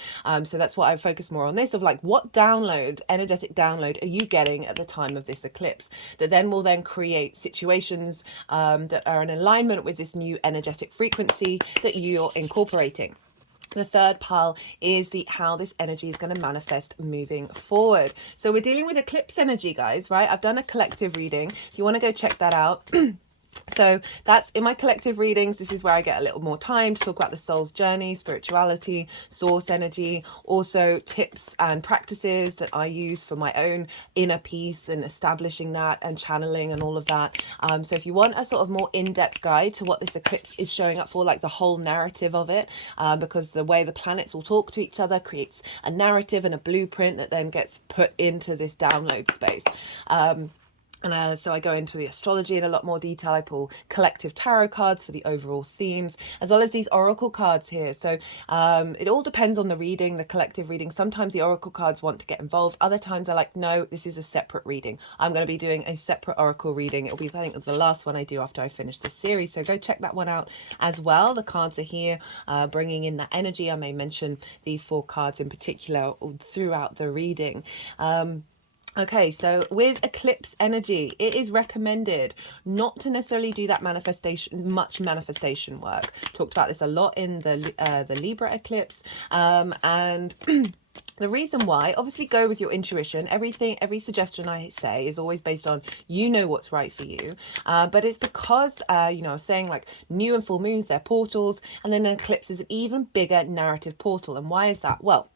So that's why I focus more on this, of like, what energetic download are you getting at the time of this eclipse, that then will then create situations that are in alignment with this new energetic frequency that you're incorporating. The third pile is how this energy is going to manifest moving forward. So we're dealing with eclipse energy, guys, right? I've done a collective reading. If you want to go check that out, So that's in my collective readings. This is where I get a little more time to talk about the soul's journey, spirituality, source energy, also tips and practices that I use for my own inner peace and establishing that and channeling and all of that. So if you want a sort of more in-depth guide to what this eclipse is showing up for, like the whole narrative of it, because the way the planets all talk to each other creates a narrative and a blueprint that then gets put into this download space. And so I go into the astrology in a lot more detail. I pull collective tarot cards for the overall themes, as well as these oracle cards here. So it all depends on the reading, the collective reading. Sometimes the oracle cards want to get involved. Other times they're like, no, this is a separate reading. I'm going to be doing a separate oracle reading. It'll be, I think, the last one I do after I finish this series. So go check that one out as well. The cards are here, bringing in that energy. I may mention these 4 cards in particular throughout the reading. Okay, so with eclipse energy, it is recommended not to necessarily do that much manifestation work. Talked about this a lot in the Libra eclipse, and the reason why, obviously, go with your intuition. Every suggestion I say is always based on what's right for you. But it's because I was saying, like, new and full moons, they're portals, and then an eclipse is an even bigger narrative portal. And why is that? Well,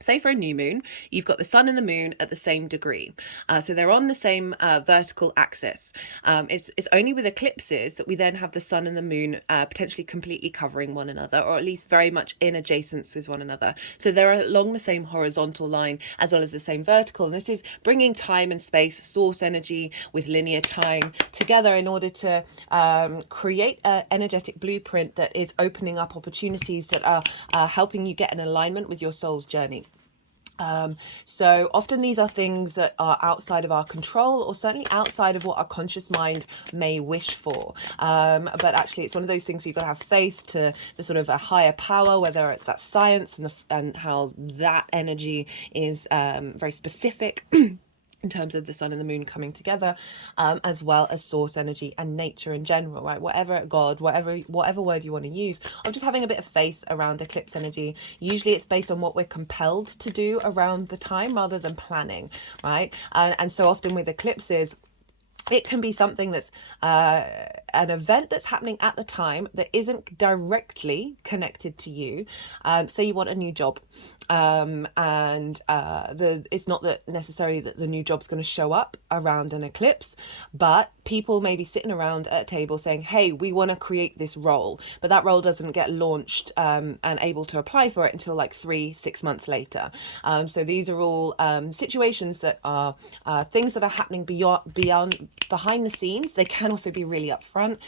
say for a new moon, you've got the sun and the moon at the same degree. So they're on the same vertical axis. It's only with eclipses that we then have the sun and the moon potentially completely covering one another, or at least very much in adjacence with one another. So they're along the same horizontal line as well as the same vertical. And this is bringing time and space, source energy with linear time together in order to create an energetic blueprint that is opening up opportunities that are helping you get an alignment with your soul's journey. So often these are things that are outside of our control, or certainly outside of what our conscious mind may wish for. But actually it's one of those things where you've got to have faith to the sort of a higher power, whether it's that science and how that energy is very specific in terms of the sun and the moon coming together, as well as source energy and nature in general, right? Whatever, God, whatever word you want to use, of just having a bit of faith around eclipse energy. Usually it's based on what we're compelled to do around the time rather than planning, right? And so often with eclipses, it can be something that's an event that's happening at the time that isn't directly connected to you. Say you want a new job, and it's not that necessarily that the new job's going to show up around an eclipse, but people may be sitting around at a table saying, hey, we want to create this role, but that role doesn't get launched and able to apply for it until like 3-6 months later. So these are all situations that are things that are happening behind the scenes. They can also be really upfront.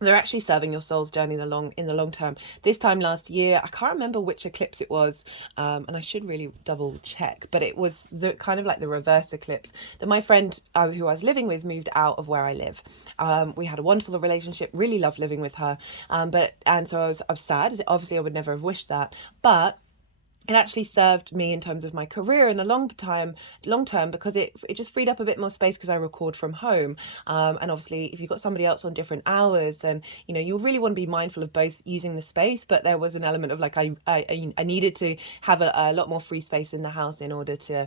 They're actually serving your soul's journey in the long term. This time last year, I can't remember which eclipse it was, and I should really double check, but it was the kind of like the reverse eclipse that my friend who I was living with moved out of where I live. We had a wonderful relationship, really loved living with her, so I was sad. Obviously I would never have wished that, but it actually served me in terms of my career in the long term, because it just freed up a bit more space because I record from home. And obviously if you've got somebody else on different hours, then you really want to be mindful of both using the space, but there was an element of like I needed to have a lot more free space in the house in order to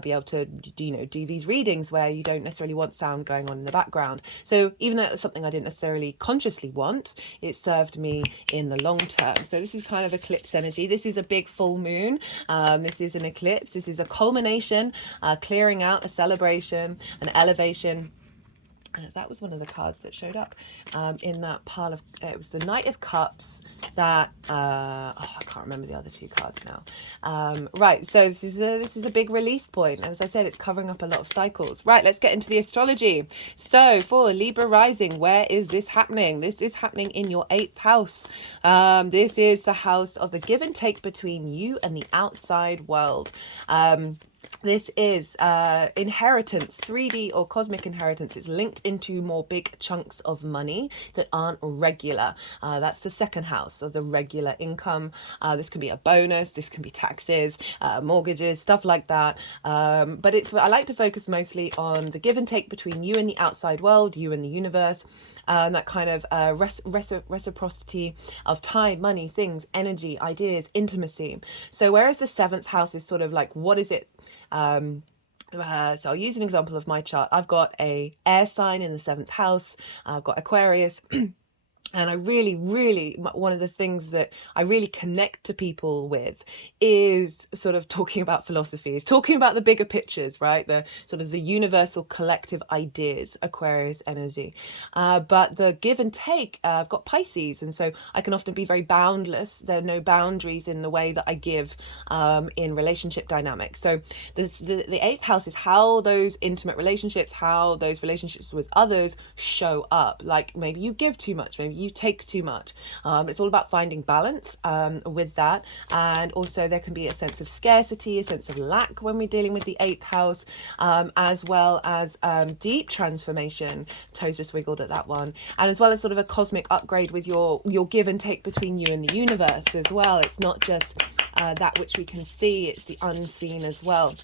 be able to do these readings where you don't necessarily want sound going on in the background. So even though it was something I didn't necessarily consciously want, it served me in the long term. So this is kind of eclipse energy. This is a big full moon. This is an eclipse. This is a culmination, clearing out, a celebration, an elevation. That was one of the cards that showed up in that pile of, it was the Knight of Cups that, I can't remember the other 2 cards now. Right, so this is a big release point. And as I said, it's covering up a lot of cycles. Right, let's get into the astrology. So for Libra rising, where is this happening? This is happening in your 8th house. This is the house of the give and take between you and the outside world. This is inheritance, 3D or cosmic inheritance. It's linked into more big chunks of money that aren't regular. That's the 2nd house of the regular income. This can be a bonus, this can be taxes, mortgages, stuff like that. But I like to focus mostly on the give and take between you and the outside world, you and the universe. That kind of reciprocity of time, money, things, energy, ideas, intimacy. So whereas the 7th house is sort of like, what is it So I'll use an example of my chart. I've got a air sign in the 7th house. I've got Aquarius. And I really, one of the things that I really connect to people with is sort of talking about philosophies, talking about the bigger pictures, right? The sort of the universal collective ideas, Aquarius energy. But the give and take, I've got Pisces. And so I can often be very boundless. There are no boundaries in the way that I give in relationship dynamics. So the 8th house is how those intimate relationships, how those relationships with others show up. Like maybe you give too much, maybe you take too much. It's all about finding balance with that. And also there can be a sense of scarcity, a sense of lack when we're dealing with the 8th house, as well as deep transformation. Toes just wiggled at that one. And as well as sort of a cosmic upgrade with your give and take between you and the universe as well. It's not just that which we can see, it's the unseen as well.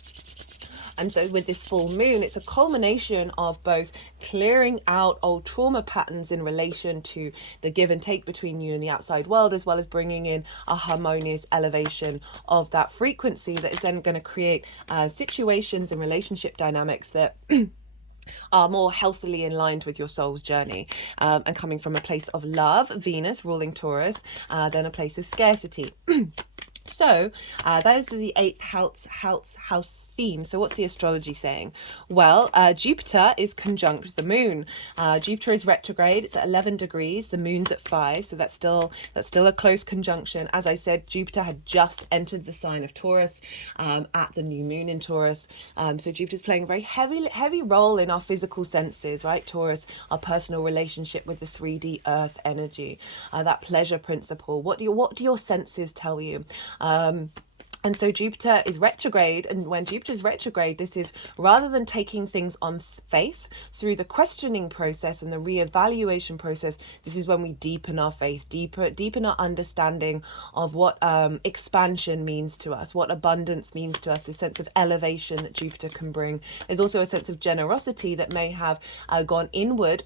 And so with this full moon, it's a culmination of both clearing out old trauma patterns in relation to the give and take between you and the outside world, as well as bringing in a harmonious elevation of that frequency that is then going to create situations and relationship dynamics that are more healthily aligned with your soul's journey, and coming from a place of love, Venus ruling Taurus, than a place of scarcity. So those are the 8th house theme. So what's the astrology saying? Well, Jupiter is conjunct with the moon. Jupiter is retrograde. It's at 11 degrees. The moon's at 5. So that's still a close conjunction. As I said, Jupiter had just entered the sign of Taurus at the new moon in Taurus. So Jupiter's playing a very heavy role in our physical senses, right? Taurus, our personal relationship with the 3D earth energy, that pleasure principle. What do your senses tell you? And so Jupiter is retrograde, and when Jupiter is retrograde, this is rather than taking things on faith through the questioning process and the reevaluation process, this is when we deepen our faith, deepen our understanding of what expansion means to us, what abundance means to us, a sense of elevation that Jupiter can bring. There's also a sense of generosity that may have gone inward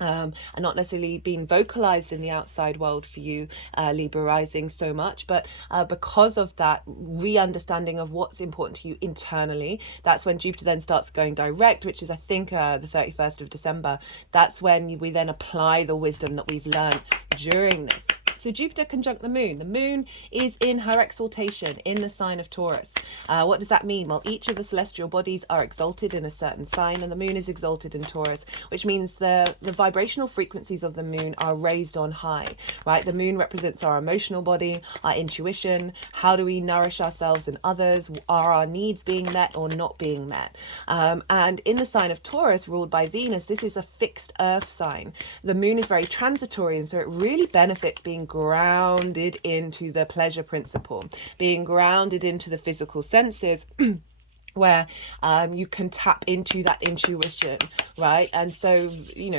and not necessarily being vocalized in the outside world for you, Libra rising, so much, but because of that re-understanding of what's important to you internally, that's when Jupiter then starts going direct, which is I think the 31st of December. That's when we then apply the wisdom that we've learned during this. So Jupiter conjunct the moon. The moon is in her exaltation in the sign of Taurus. What does that mean? Well, each of the celestial bodies are exalted in a certain sign, and the moon is exalted in Taurus, which means the vibrational frequencies of the moon are raised on high, right? The moon represents our emotional body, our intuition. How do we nourish ourselves and others? Are our needs being met or not being met? And in the sign of Taurus, ruled by Venus, this is a fixed earth sign. The moon is very transitory, and so it really benefits being grounded into the pleasure principle, being grounded into the physical senses, where you can tap into that intuition, right? And so,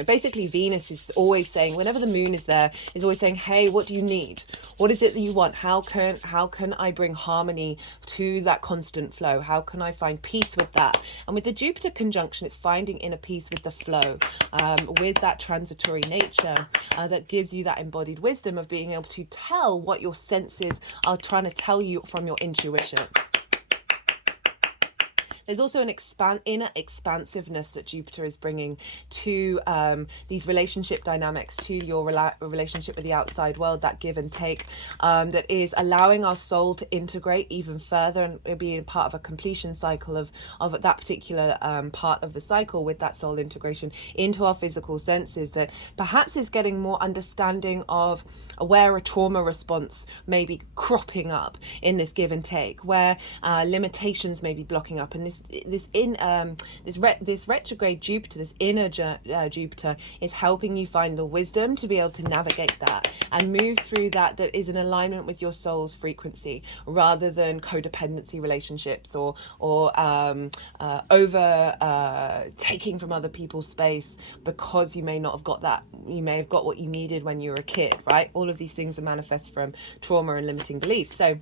basically Venus is always saying, whenever the moon is there, is always saying, hey, what do you need? What is it that you want? How can I bring harmony to that constant flow? How can I find peace with that? And with the Jupiter conjunction, it's finding inner peace with the flow, with that transitory nature that gives you that embodied wisdom of being able to tell what your senses are trying to tell you from your intuition. There's also an inner expansiveness that Jupiter is bringing to these relationship dynamics, to your relationship with the outside world, that give and take, that is allowing our soul to integrate even further and being part of a completion cycle of that particular part of the cycle with that soul integration into our physical senses, that perhaps is getting more understanding of where a trauma response may be cropping up in this give and take, where limitations may be blocking up, and this retrograde Jupiter, this inner Jupiter, is helping you find the wisdom to be able to navigate that and move through that is in alignment with your soul's frequency, rather than codependency relationships or over taking from other people's space because you may not have got that. You may have got what you needed when you were a kid, right? All of these things are manifest from trauma and limiting beliefs. So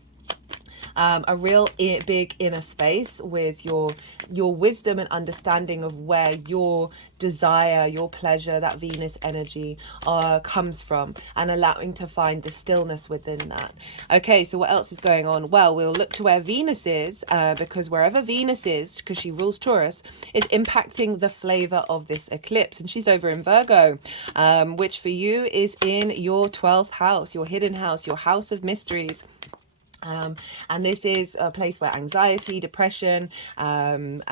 a real big inner space with your wisdom and understanding of where your desire, your pleasure, that Venus energy comes from, and allowing to find the stillness within that. Okay, so what else is going on? Well, we'll look to where Venus is, because wherever Venus is, because she rules Taurus, is impacting the flavor of this eclipse. And she's over in Virgo, which for you is in your 12th house, your hidden house, your house of mysteries. And this is a place where anxiety, depression can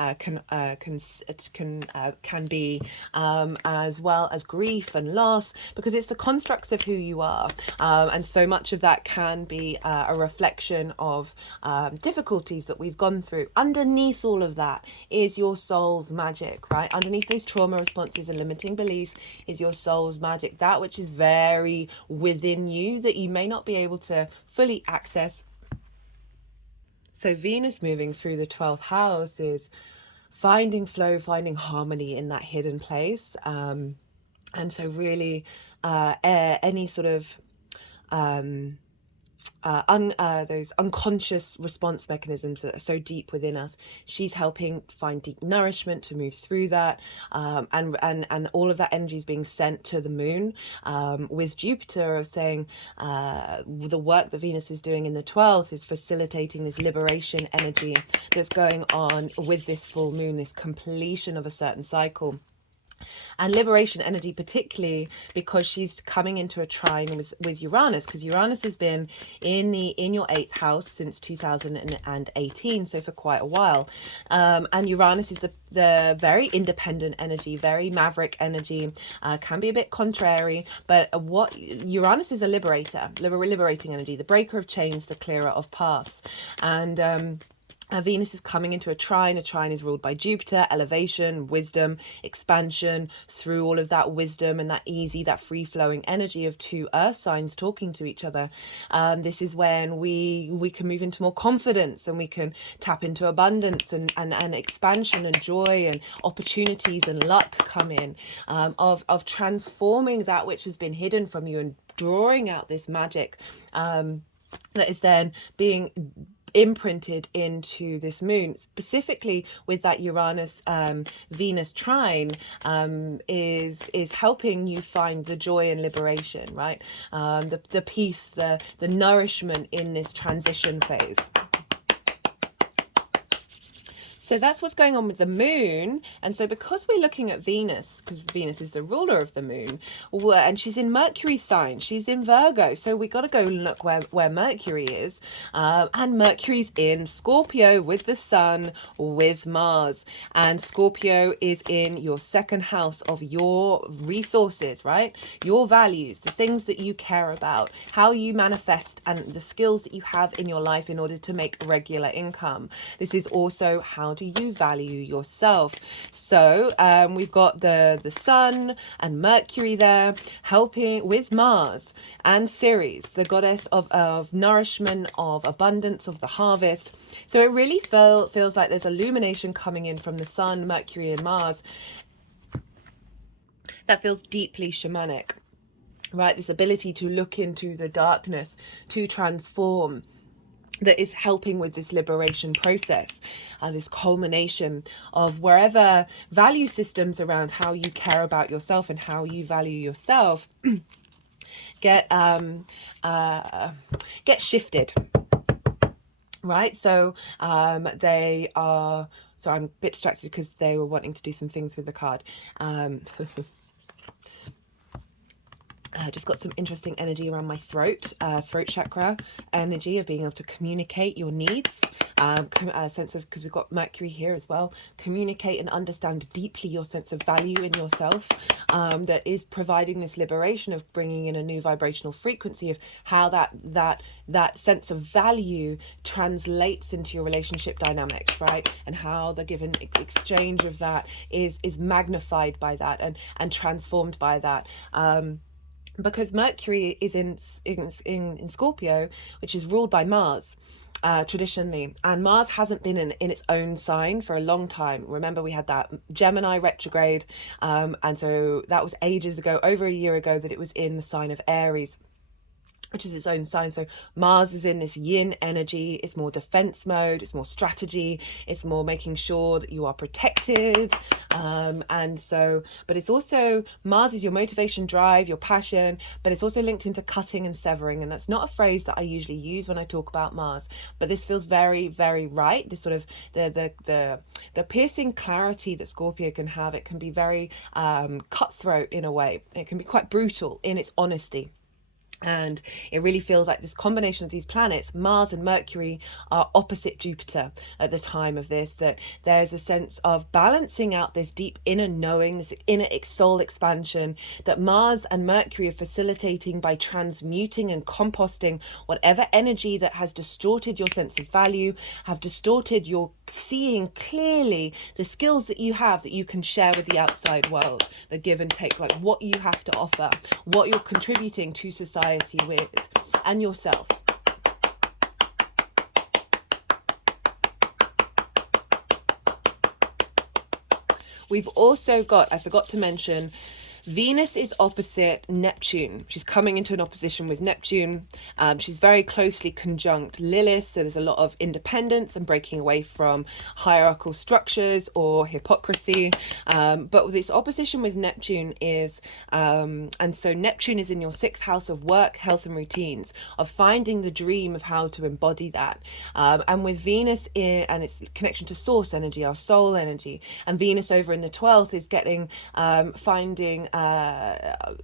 be, as well as grief and loss, because it's the constructs of who you are, and so much of that can be a reflection of difficulties that we've gone through. Underneath all of that is your soul's magic, right? Underneath those trauma responses and limiting beliefs is your soul's magic, that which is very within you that you may not be able to fully access. So Venus moving through the 12th house is finding flow, finding harmony in that hidden place. And so really any sort of those unconscious response mechanisms that are so deep within us, she's helping find deep nourishment to move through that, and all of that energy is being sent to the moon, with Jupiter of saying the work that Venus is doing in the 12th is facilitating this liberation energy that's going on with this full moon, this completion of a certain cycle. And liberation energy, particularly because she's coming into a trine with Uranus, because Uranus has been in your 8th house since 2018, so for quite a while. And Uranus is the very independent energy, very maverick energy, can be a bit contrary, but what Uranus is a liberating energy, the breaker of chains, the clearer of paths. And Venus is coming into a trine. A trine is ruled by Jupiter, elevation, wisdom, expansion, through all of that wisdom and that easy, that free-flowing energy of two earth signs talking to each other. This is when we can move into more confidence, and we can tap into abundance and expansion and joy and opportunities and luck come in, of transforming that which has been hidden from you and drawing out this magic that is then being imprinted into this moon, specifically with that Uranus Venus trine, is helping you find the joy and liberation, right? The peace, the nourishment in this transition phase. So that's what's going on with the moon. And so because we're looking at Venus, because Venus is the ruler of the moon, and she's in Mercury's sign, she's in Virgo. So we got to go look where Mercury is. And Mercury's in Scorpio with the sun, with Mars. And Scorpio is in your 2nd house of your resources, right? Your values, the things that you care about, how you manifest, and the skills that you have in your life in order to make regular income. This is also how do you value yourself. So we've got the sun and Mercury there helping with Mars and Ceres, the goddess of nourishment, of abundance, of the harvest. So it really feels like there's illumination coming in from the sun, Mercury and Mars that feels deeply shamanic, right? This ability to look into the darkness, to transform, that is helping with this liberation process, this culmination of wherever value systems around how you care about yourself and how you value yourself get shifted, right? So they are, so I'm a bit distracted because they were wanting to do some things with the card. Just got some interesting energy around my throat chakra, energy of being able to communicate your needs, a sense of, because we've got Mercury here as well, communicate and understand deeply your sense of value in yourself, that is providing this liberation of bringing in a new vibrational frequency of how that sense of value translates into your relationship dynamics, right? And how the given exchange of that is magnified by that and transformed by that. Because Mercury is in Scorpio, which is ruled by Mars, traditionally, and Mars hasn't been in its own sign for a long time. Remember, we had that Gemini retrograde, and so that was ages ago, over a year ago, that it was in the sign of Aries. which is its own sign. So Mars is in this yin energy. It's more defense mode. It's more strategy. It's more making sure that you are protected. But it's also, Mars is your motivation, drive, your passion, but it's also linked into cutting and severing. And that's not a phrase that I usually use when I talk about Mars, but this feels very, very right. This sort of the piercing clarity that Scorpio can have. It can be very cutthroat in a way. It can be quite brutal in its honesty. And it really feels like this combination of these planets, Mars and Mercury, are opposite Jupiter at the time of this, that there's a sense of balancing out this deep inner knowing, this inner soul expansion that Mars and Mercury are facilitating by transmuting and composting whatever energy that has distorted your sense of value, have distorted your seeing clearly the skills that you have that you can share with the outside world, the give and take, like what you have to offer, what you're contributing to society with, and yourself. We've also got, I forgot to mention, Venus is opposite Neptune. She's coming into an opposition with Neptune. She's very closely conjunct Lilith, so there's a lot of independence and breaking away from hierarchical structures or hypocrisy. But this opposition with Neptune is, and so Neptune is in your 6th house of work, health and routines, of finding the dream of how to embody that. And with Venus and its connection to source energy, our soul energy, and Venus over in the 12th is getting, finding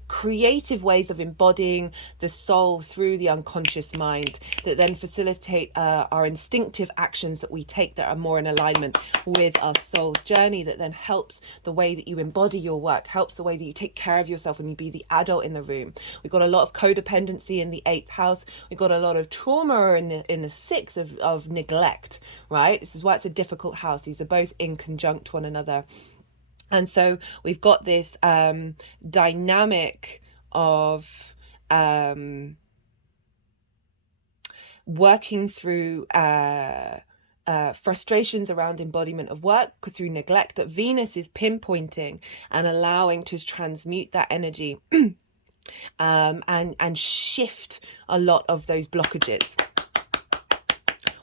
creative ways of embodying the soul through the unconscious mind that then facilitate our instinctive actions that we take that are more in alignment with our soul's journey, that then helps the way that you embody your work, helps the way that you take care of yourself when you be the adult in the room. We've got a lot of codependency in the 8th house. We've got a lot of trauma in the 6th of neglect, right? This is why it's a difficult house. These are both in conjunct one another. And so we've got this dynamic of working through frustrations around embodiment of work through neglect, that Venus is pinpointing and allowing to transmute that energy and shift a lot of those blockages.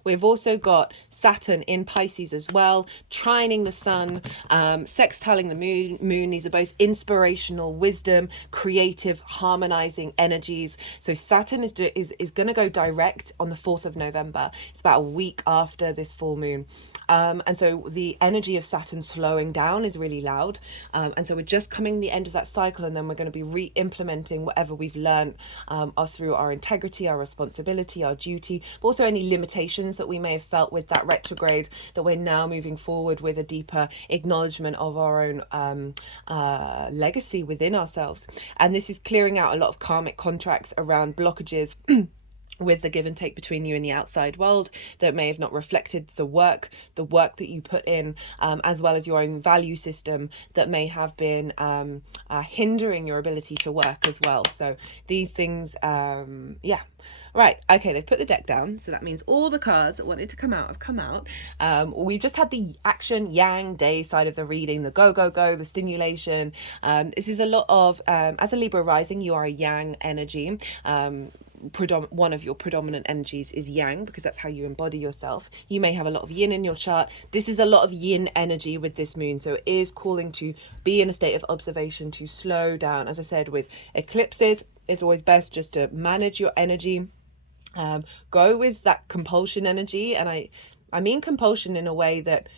We've also got Saturn in Pisces as well, trining the sun, sextiling the moon. These are both inspirational, wisdom, creative, harmonizing energies. So Saturn is going to go direct on the 4th of November. It's about a week after this full moon. And so the energy of Saturn slowing down is really loud. And so we're just coming the end of that cycle, and then we're going to be re-implementing whatever we've learned through our integrity, our responsibility, our duty, but also any limitations that we may have felt with that retrograde, that we're now moving forward with a deeper acknowledgement of our own legacy within ourselves. And this is clearing out a lot of karmic contracts around blockages with the give and take between you and the outside world that may have not reflected the work that you put in, as well as your own value system that may have been hindering your ability to work as well. So these things, right, okay, they've put the deck down, so that means all the cards that wanted to come out have come out. We've just had the action yang day side of the reading, the go, the stimulation. This is a lot of, as a Libra rising, you are a yang energy. One of your predominant energies is yang, because that's how you embody yourself. You may have a lot of yin in your chart. This is a lot of yin energy with this moon, so it is calling to be in a state of observation, to slow down. As I said, with eclipses, it's always best just to manage your energy. Go with that compulsion energy, and I mean compulsion in a way that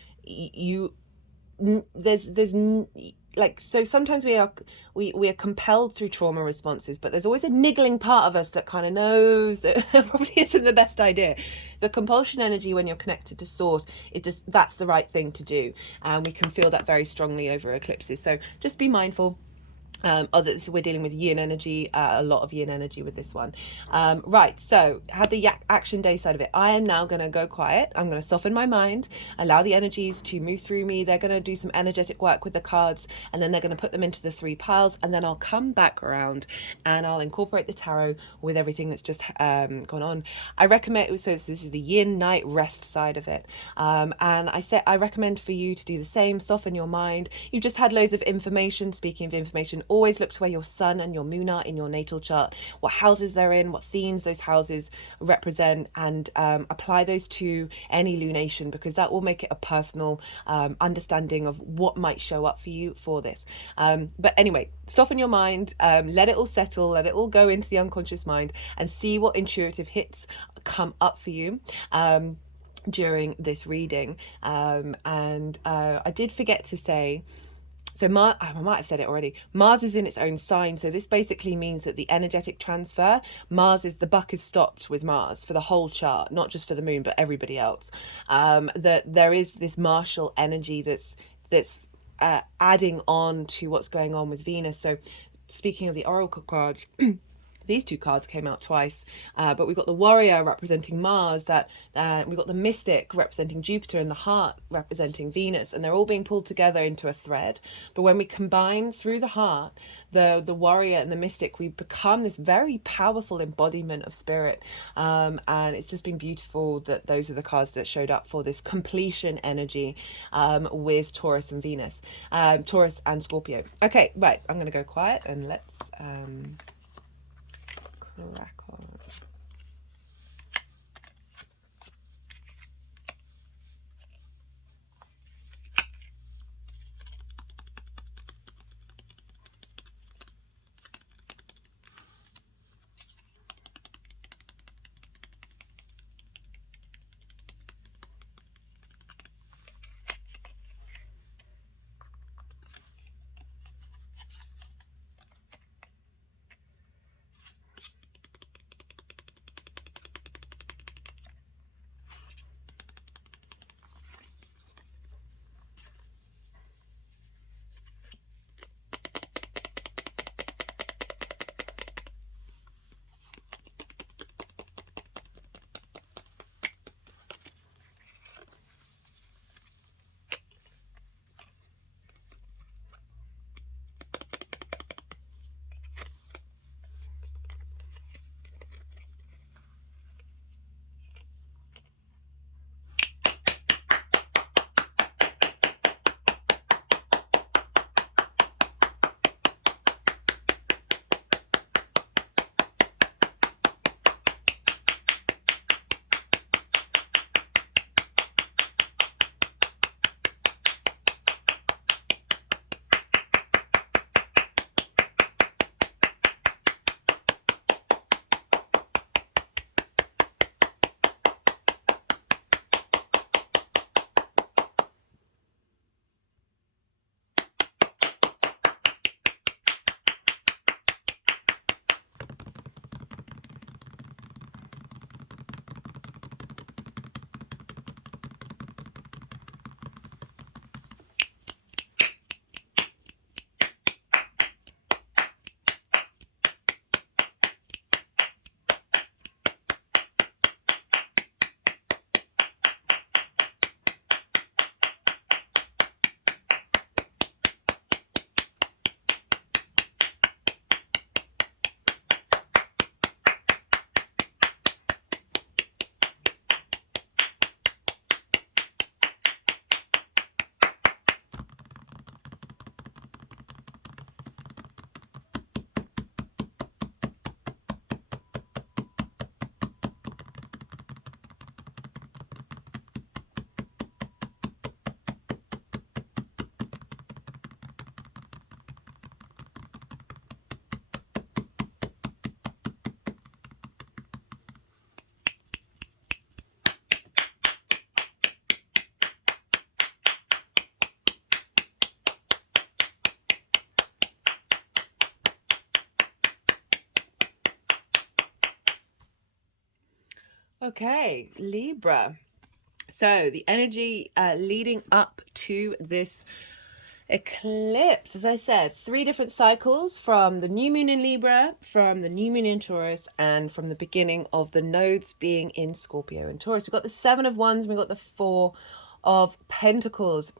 there's like, so sometimes we are compelled through trauma responses, but there's always a niggling part of us that kind of knows that probably isn't the best idea. The compulsion energy, when you're connected to source, that's the right thing to do, and we can feel that very strongly over eclipses. So just be mindful. We're dealing with yin energy, a lot of yin energy with this one. Right, so had the action day side of it. I am now going to go quiet. I'm going to soften my mind, allow the energies to move through me. They're going to do some energetic work with the cards, and then they're going to put them into the 3 piles, and then I'll come back around and I'll incorporate the tarot with everything that's just gone on. I recommend, so this is the yin night rest side of it, and I recommend for you to do the same. Soften your mind. You just had loads of information. Speaking of information, always look to where your sun and your moon are in your natal chart, what houses they're in, what themes those houses represent, and apply those to any lunation, because that will make it a personal understanding of what might show up for you for this. But anyway, soften your mind, let it all settle, let it all go into the unconscious mind, and see what intuitive hits come up for you during this reading. I did forget to say, so I might have said it already, Mars is in its own sign. So this basically means that the energetic transfer, the buck is stopped with Mars for the whole chart, not just for the moon, but everybody else. That there is this martial energy that's adding on to what's going on with Venus. So speaking of the oracle cards, these two cards came out twice, but we've got the warrior representing Mars, we've got the mystic representing Jupiter, and the heart representing Venus, and they're all being pulled together into a thread. But when we combine through the heart, the warrior and the mystic, we become this very powerful embodiment of spirit, and it's just been beautiful that those are the cards that showed up for this completion energy with Taurus and Venus, Taurus and Scorpio. Okay, right, I'm going to go quiet and let's crack on. Okay, Libra. So the energy leading up to this eclipse, as I said, 3 different cycles, from the new moon in Libra, from the new moon in Taurus, and from the beginning of the nodes being in Scorpio and Taurus. We've got the 7 of Wands, we've got the 4 of Pentacles.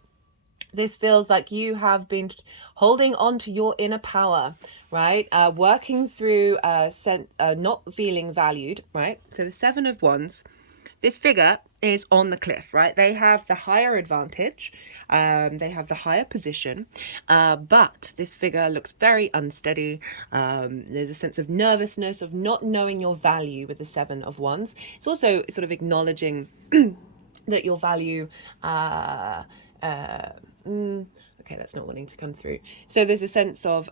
This feels like you have been holding on to your inner power, right? Working through not feeling valued, right? So the 7 of Wands, this figure is on the cliff, right? They have the higher advantage, they have the higher position, but this figure looks very unsteady. There's a sense of nervousness, of not knowing your value with the Seven of Wands. It's also sort of acknowledging that your value okay, that's not wanting to come through. So there's a sense of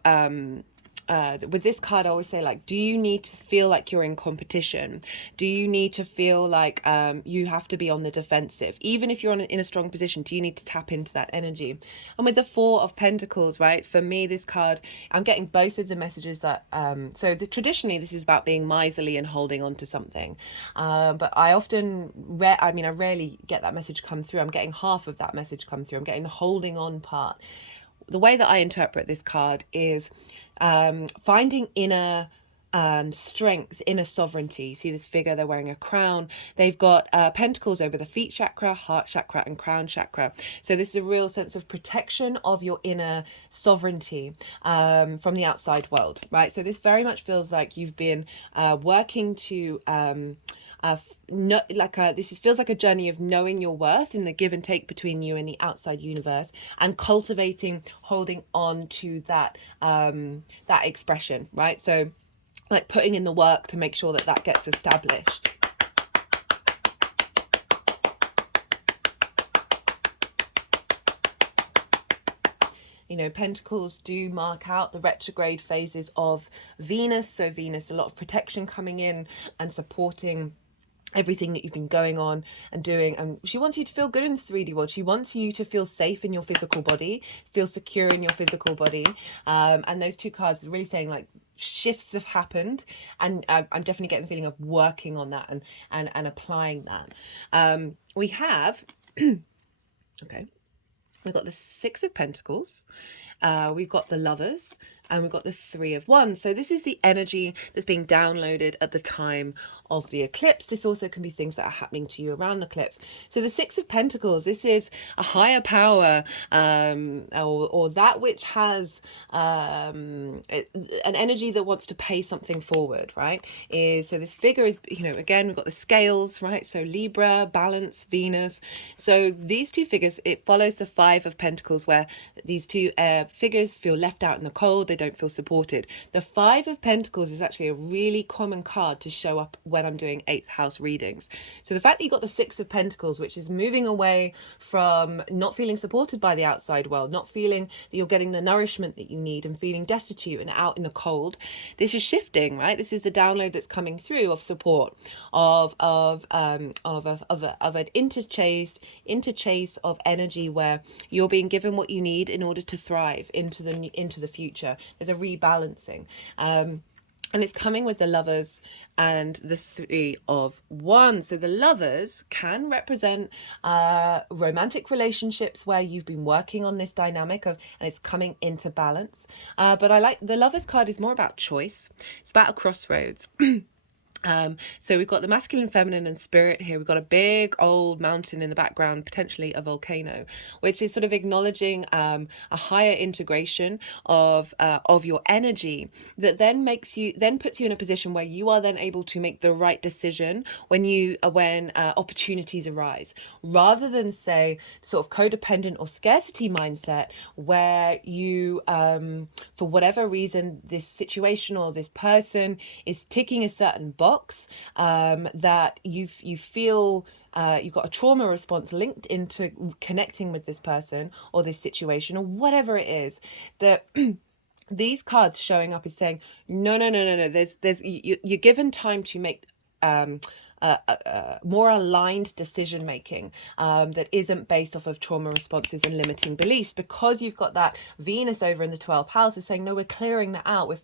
with this card, I always say, like, do you need to feel like you're in competition? Do you need to feel like you have to be on the defensive? Even if you're in a strong position, do you need to tap into that energy? And with the Four of Pentacles, right, for me, this card, I'm getting both of the messages that, traditionally, this is about being miserly and holding on to something. But I often, I rarely get that message come through. I'm getting half of that message come through. I'm getting the holding on part. The way that I interpret this card is finding inner strength, inner sovereignty. You see this figure, they're wearing a crown. They've got pentacles over the feet chakra, heart chakra, and crown chakra. So this is a real sense of protection of your inner sovereignty from the outside world, right? So this very much feels like you've been working to feels like a journey of knowing your worth in the give and take between you and the outside universe, and cultivating, holding on to that that expression, right? So like putting in the work to make sure that that gets established. You know, Pentacles do mark out the retrograde phases of Venus. So Venus, a lot of protection coming in and supporting everything that you've been going on and doing. And she wants you to feel good in the 3D world. She wants you to feel safe in your physical body, feel secure in your physical body. And those two cards are really saying, like, shifts have happened, and I'm definitely getting the feeling of working on that and applying that. We have okay, we've got the Six of Pentacles, we've got the Lovers, and we've got the Three of Wands. So this is the energy that's being downloaded at the time of the eclipse. This also can be things that are happening to you around the eclipse. So the Six of Pentacles, this is a higher power, or that which has an energy that wants to pay something forward, right? So this figure is, you know, again, we've got the scales, right? So Libra, balance, Venus. So these two figures, it follows the Five of Pentacles, where these two figures feel left out in the cold. They don't feel supported. The Five of Pentacles is actually a really common card to show up when I'm doing 8th house readings. So the fact that you got the Six of Pentacles, which is moving away from not feeling supported by the outside world, not feeling that you're getting the nourishment that you need, and feeling destitute and out in the cold, this is shifting, right? This is the download that's coming through of support, of an interchase of energy, where you're being given what you need in order to thrive into the future. There's a rebalancing. And it's coming with the Lovers and the Three of Wands. So the Lovers can represent romantic relationships where you've been working on this dynamic of, and it's coming into balance. But I like the Lovers card is more about choice. It's about a crossroads. So we've got the masculine, feminine, and spirit here. We've got a big old mountain in the background, potentially a volcano, which is sort of acknowledging a higher integration of your energy that then puts you in a position where you are then able to make the right decision when opportunities arise, rather than say sort of codependent or scarcity mindset, where you for whatever reason this situation or this person is ticking a certain box, that you feel you've got a trauma response linked into connecting with this person or this situation or whatever it is, that these cards showing up is saying no. You're given time to make more aligned decision making that isn't based off of trauma responses and limiting beliefs, because you've got that Venus over in the 12th house is saying, no, we're clearing that out. We're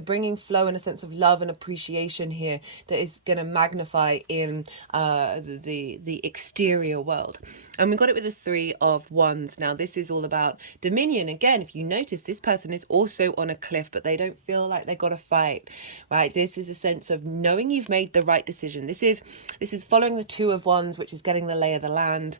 bringing flow and a sense of love and appreciation here that is going to magnify in the exterior world. And we've got it with the Three of Wands. Now this is all about dominion. Again, if you notice, this person is also on a cliff, but they don't feel like they got to fight, right? This is a sense of knowing you've made the right decision. This is following the Two of Wands, which is getting the lay of the land.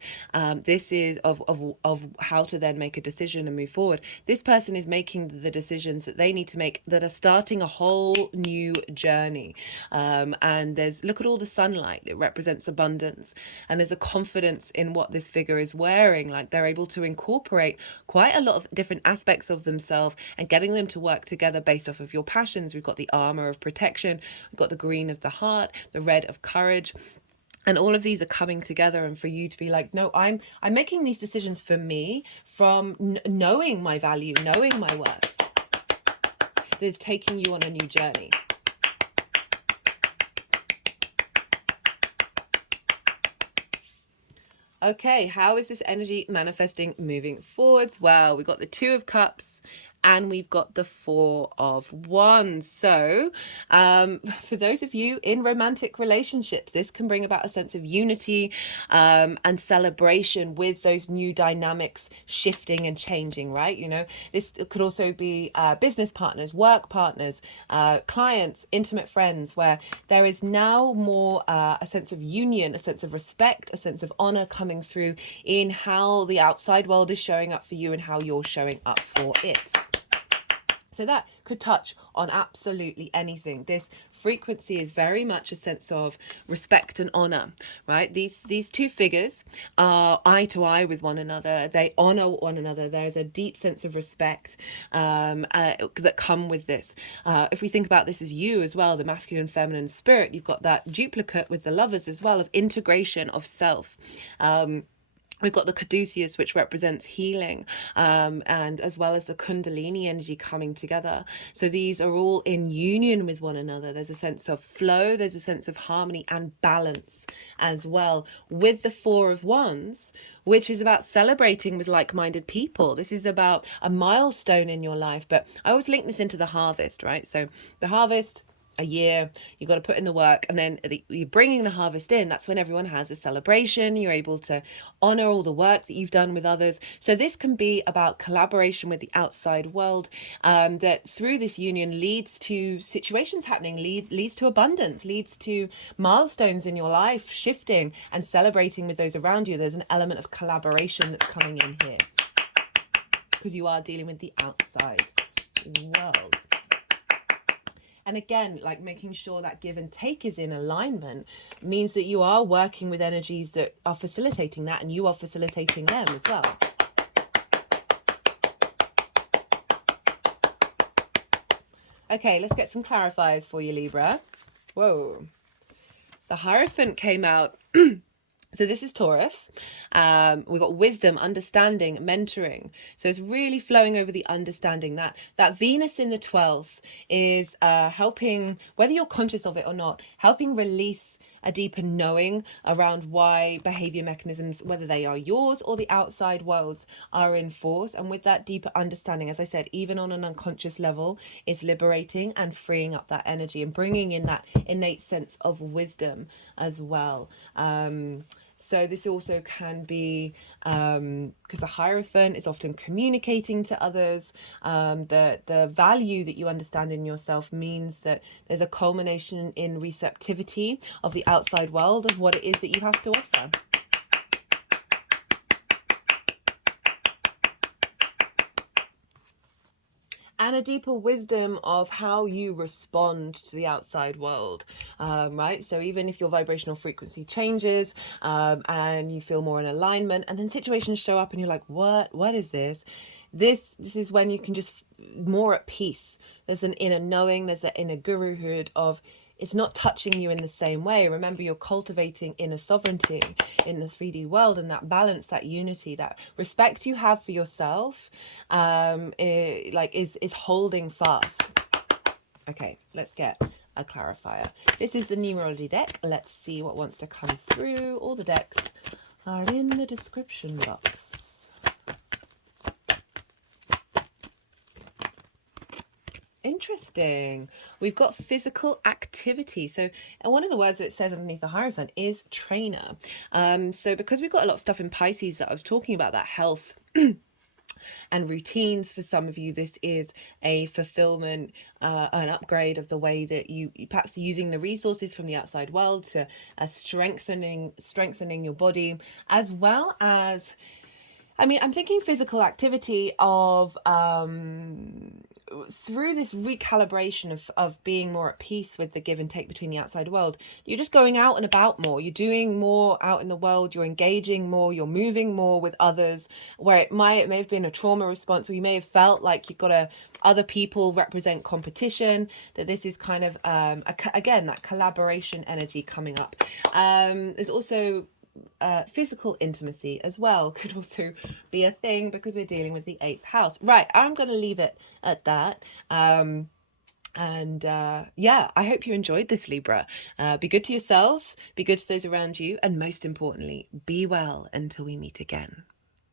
This is of how to then make a decision and move forward. This person is making the decisions that they need to make, that are starting a whole new journey. And look at all the sunlight. It represents abundance, and there's a confidence in what this figure is wearing. Like, they're able to incorporate quite a lot of different aspects of themselves and getting them to work together based off of your passions. We've got the armor of protection, we've got the green of the heart, the red of courage. And all of these are coming together, and for you to be like, no, I'm making these decisions for me, from knowing my value, knowing my worth. There's taking you on a new journey. Okay, how is this energy manifesting moving forwards? Well, we've got the Two of Cups and we've got the Four of Wands. So for those of you in romantic relationships, this can bring about a sense of unity and celebration with those new dynamics shifting and changing, right? You know, this could also be business partners, work partners, clients, intimate friends, where there is now more a sense of union, a sense of respect, a sense of honor coming through in how the outside world is showing up for you and how you're showing up for it. So that could touch on absolutely anything. This frequency is very much a sense of respect and honor, right? These two figures are eye to eye with one another. They honor one another. There's a deep sense of respect that come with this. If we think about this as you as well, the masculine, feminine spirit, you've got that duplicate with the Lovers as well, of integration of self. We've got the caduceus, which represents healing, and as well as the kundalini energy coming together. So these are all in union with one another. There's a sense of flow, there's a sense of harmony and balance as well. With the Four of Wands, which is about celebrating with like-minded people. This is about a milestone in your life. But I always link this into the harvest, right? So the harvest, a year, you've got to put in the work, and then you're bringing the harvest in. That's when everyone has a celebration. You're able to honor all the work that you've done with others. So this can be about collaboration with the outside world, that through this union leads to situations happening, leads to abundance, leads to milestones in your life shifting and celebrating with those around you. There's an element of collaboration that's coming in here because you are dealing with the outside world. And again, like, making sure that give and take is in alignment means that you are working with energies that are facilitating that, and you are facilitating them as well. Okay, let's get some clarifiers for you, Libra. Whoa. The Hierophant came out. So this is Taurus. We've got wisdom, understanding, mentoring. So it's really flowing over the understanding. That Venus in the 12th is helping, whether you're conscious of it or not, helping release a deeper knowing around why behavior mechanisms, whether they are yours or the outside world's, are in force. And with that deeper understanding, as I said, even on an unconscious level, it's liberating and freeing up that energy and bringing in that innate sense of wisdom as well. So this also can be, because the Hierophant is often communicating to others, the value that you understand in yourself means that there's a culmination in receptivity of the outside world of what it is that you have to offer. And a deeper wisdom of how you respond to the outside world, right? So even if your vibrational frequency changes and you feel more in alignment, and then situations show up and you're like, what is this? This is when you can just more at peace. There's an inner knowing, there's that inner guruhood of, it's not touching you in the same way. Remember, you're cultivating inner sovereignty in the 3D world, and that balance, that unity, that respect you have for yourself is holding fast. Okay, let's get a clarifier. This is the numerology deck. Let's see what wants to come through. All the decks are in the description box. Interesting. We've got physical activity. So one of the words that it says underneath the Hierophant is trainer. So because we've got a lot of stuff in Pisces that I was talking about, that health and routines. For some of you, this is a fulfillment, an upgrade of the way that you perhaps using the resources from the outside world to strengthening your body, as well as, I mean, I'm thinking physical activity of through this recalibration of being more at peace with the give and take between the outside world. You're just going out and about more. You're doing more out in the world. You're engaging more. You're moving more with others. Where it may have been a trauma response, or you may have felt like you've got other people represent competition. That this is kind of again, that collaboration energy coming up. There's also physical intimacy as well, could also be a thing because we're dealing with the 8th house. Right, I'm going to leave it at that. Yeah, I hope you enjoyed this, Libra. Be good to yourselves, be good to those around you, and most importantly, be well until we meet again.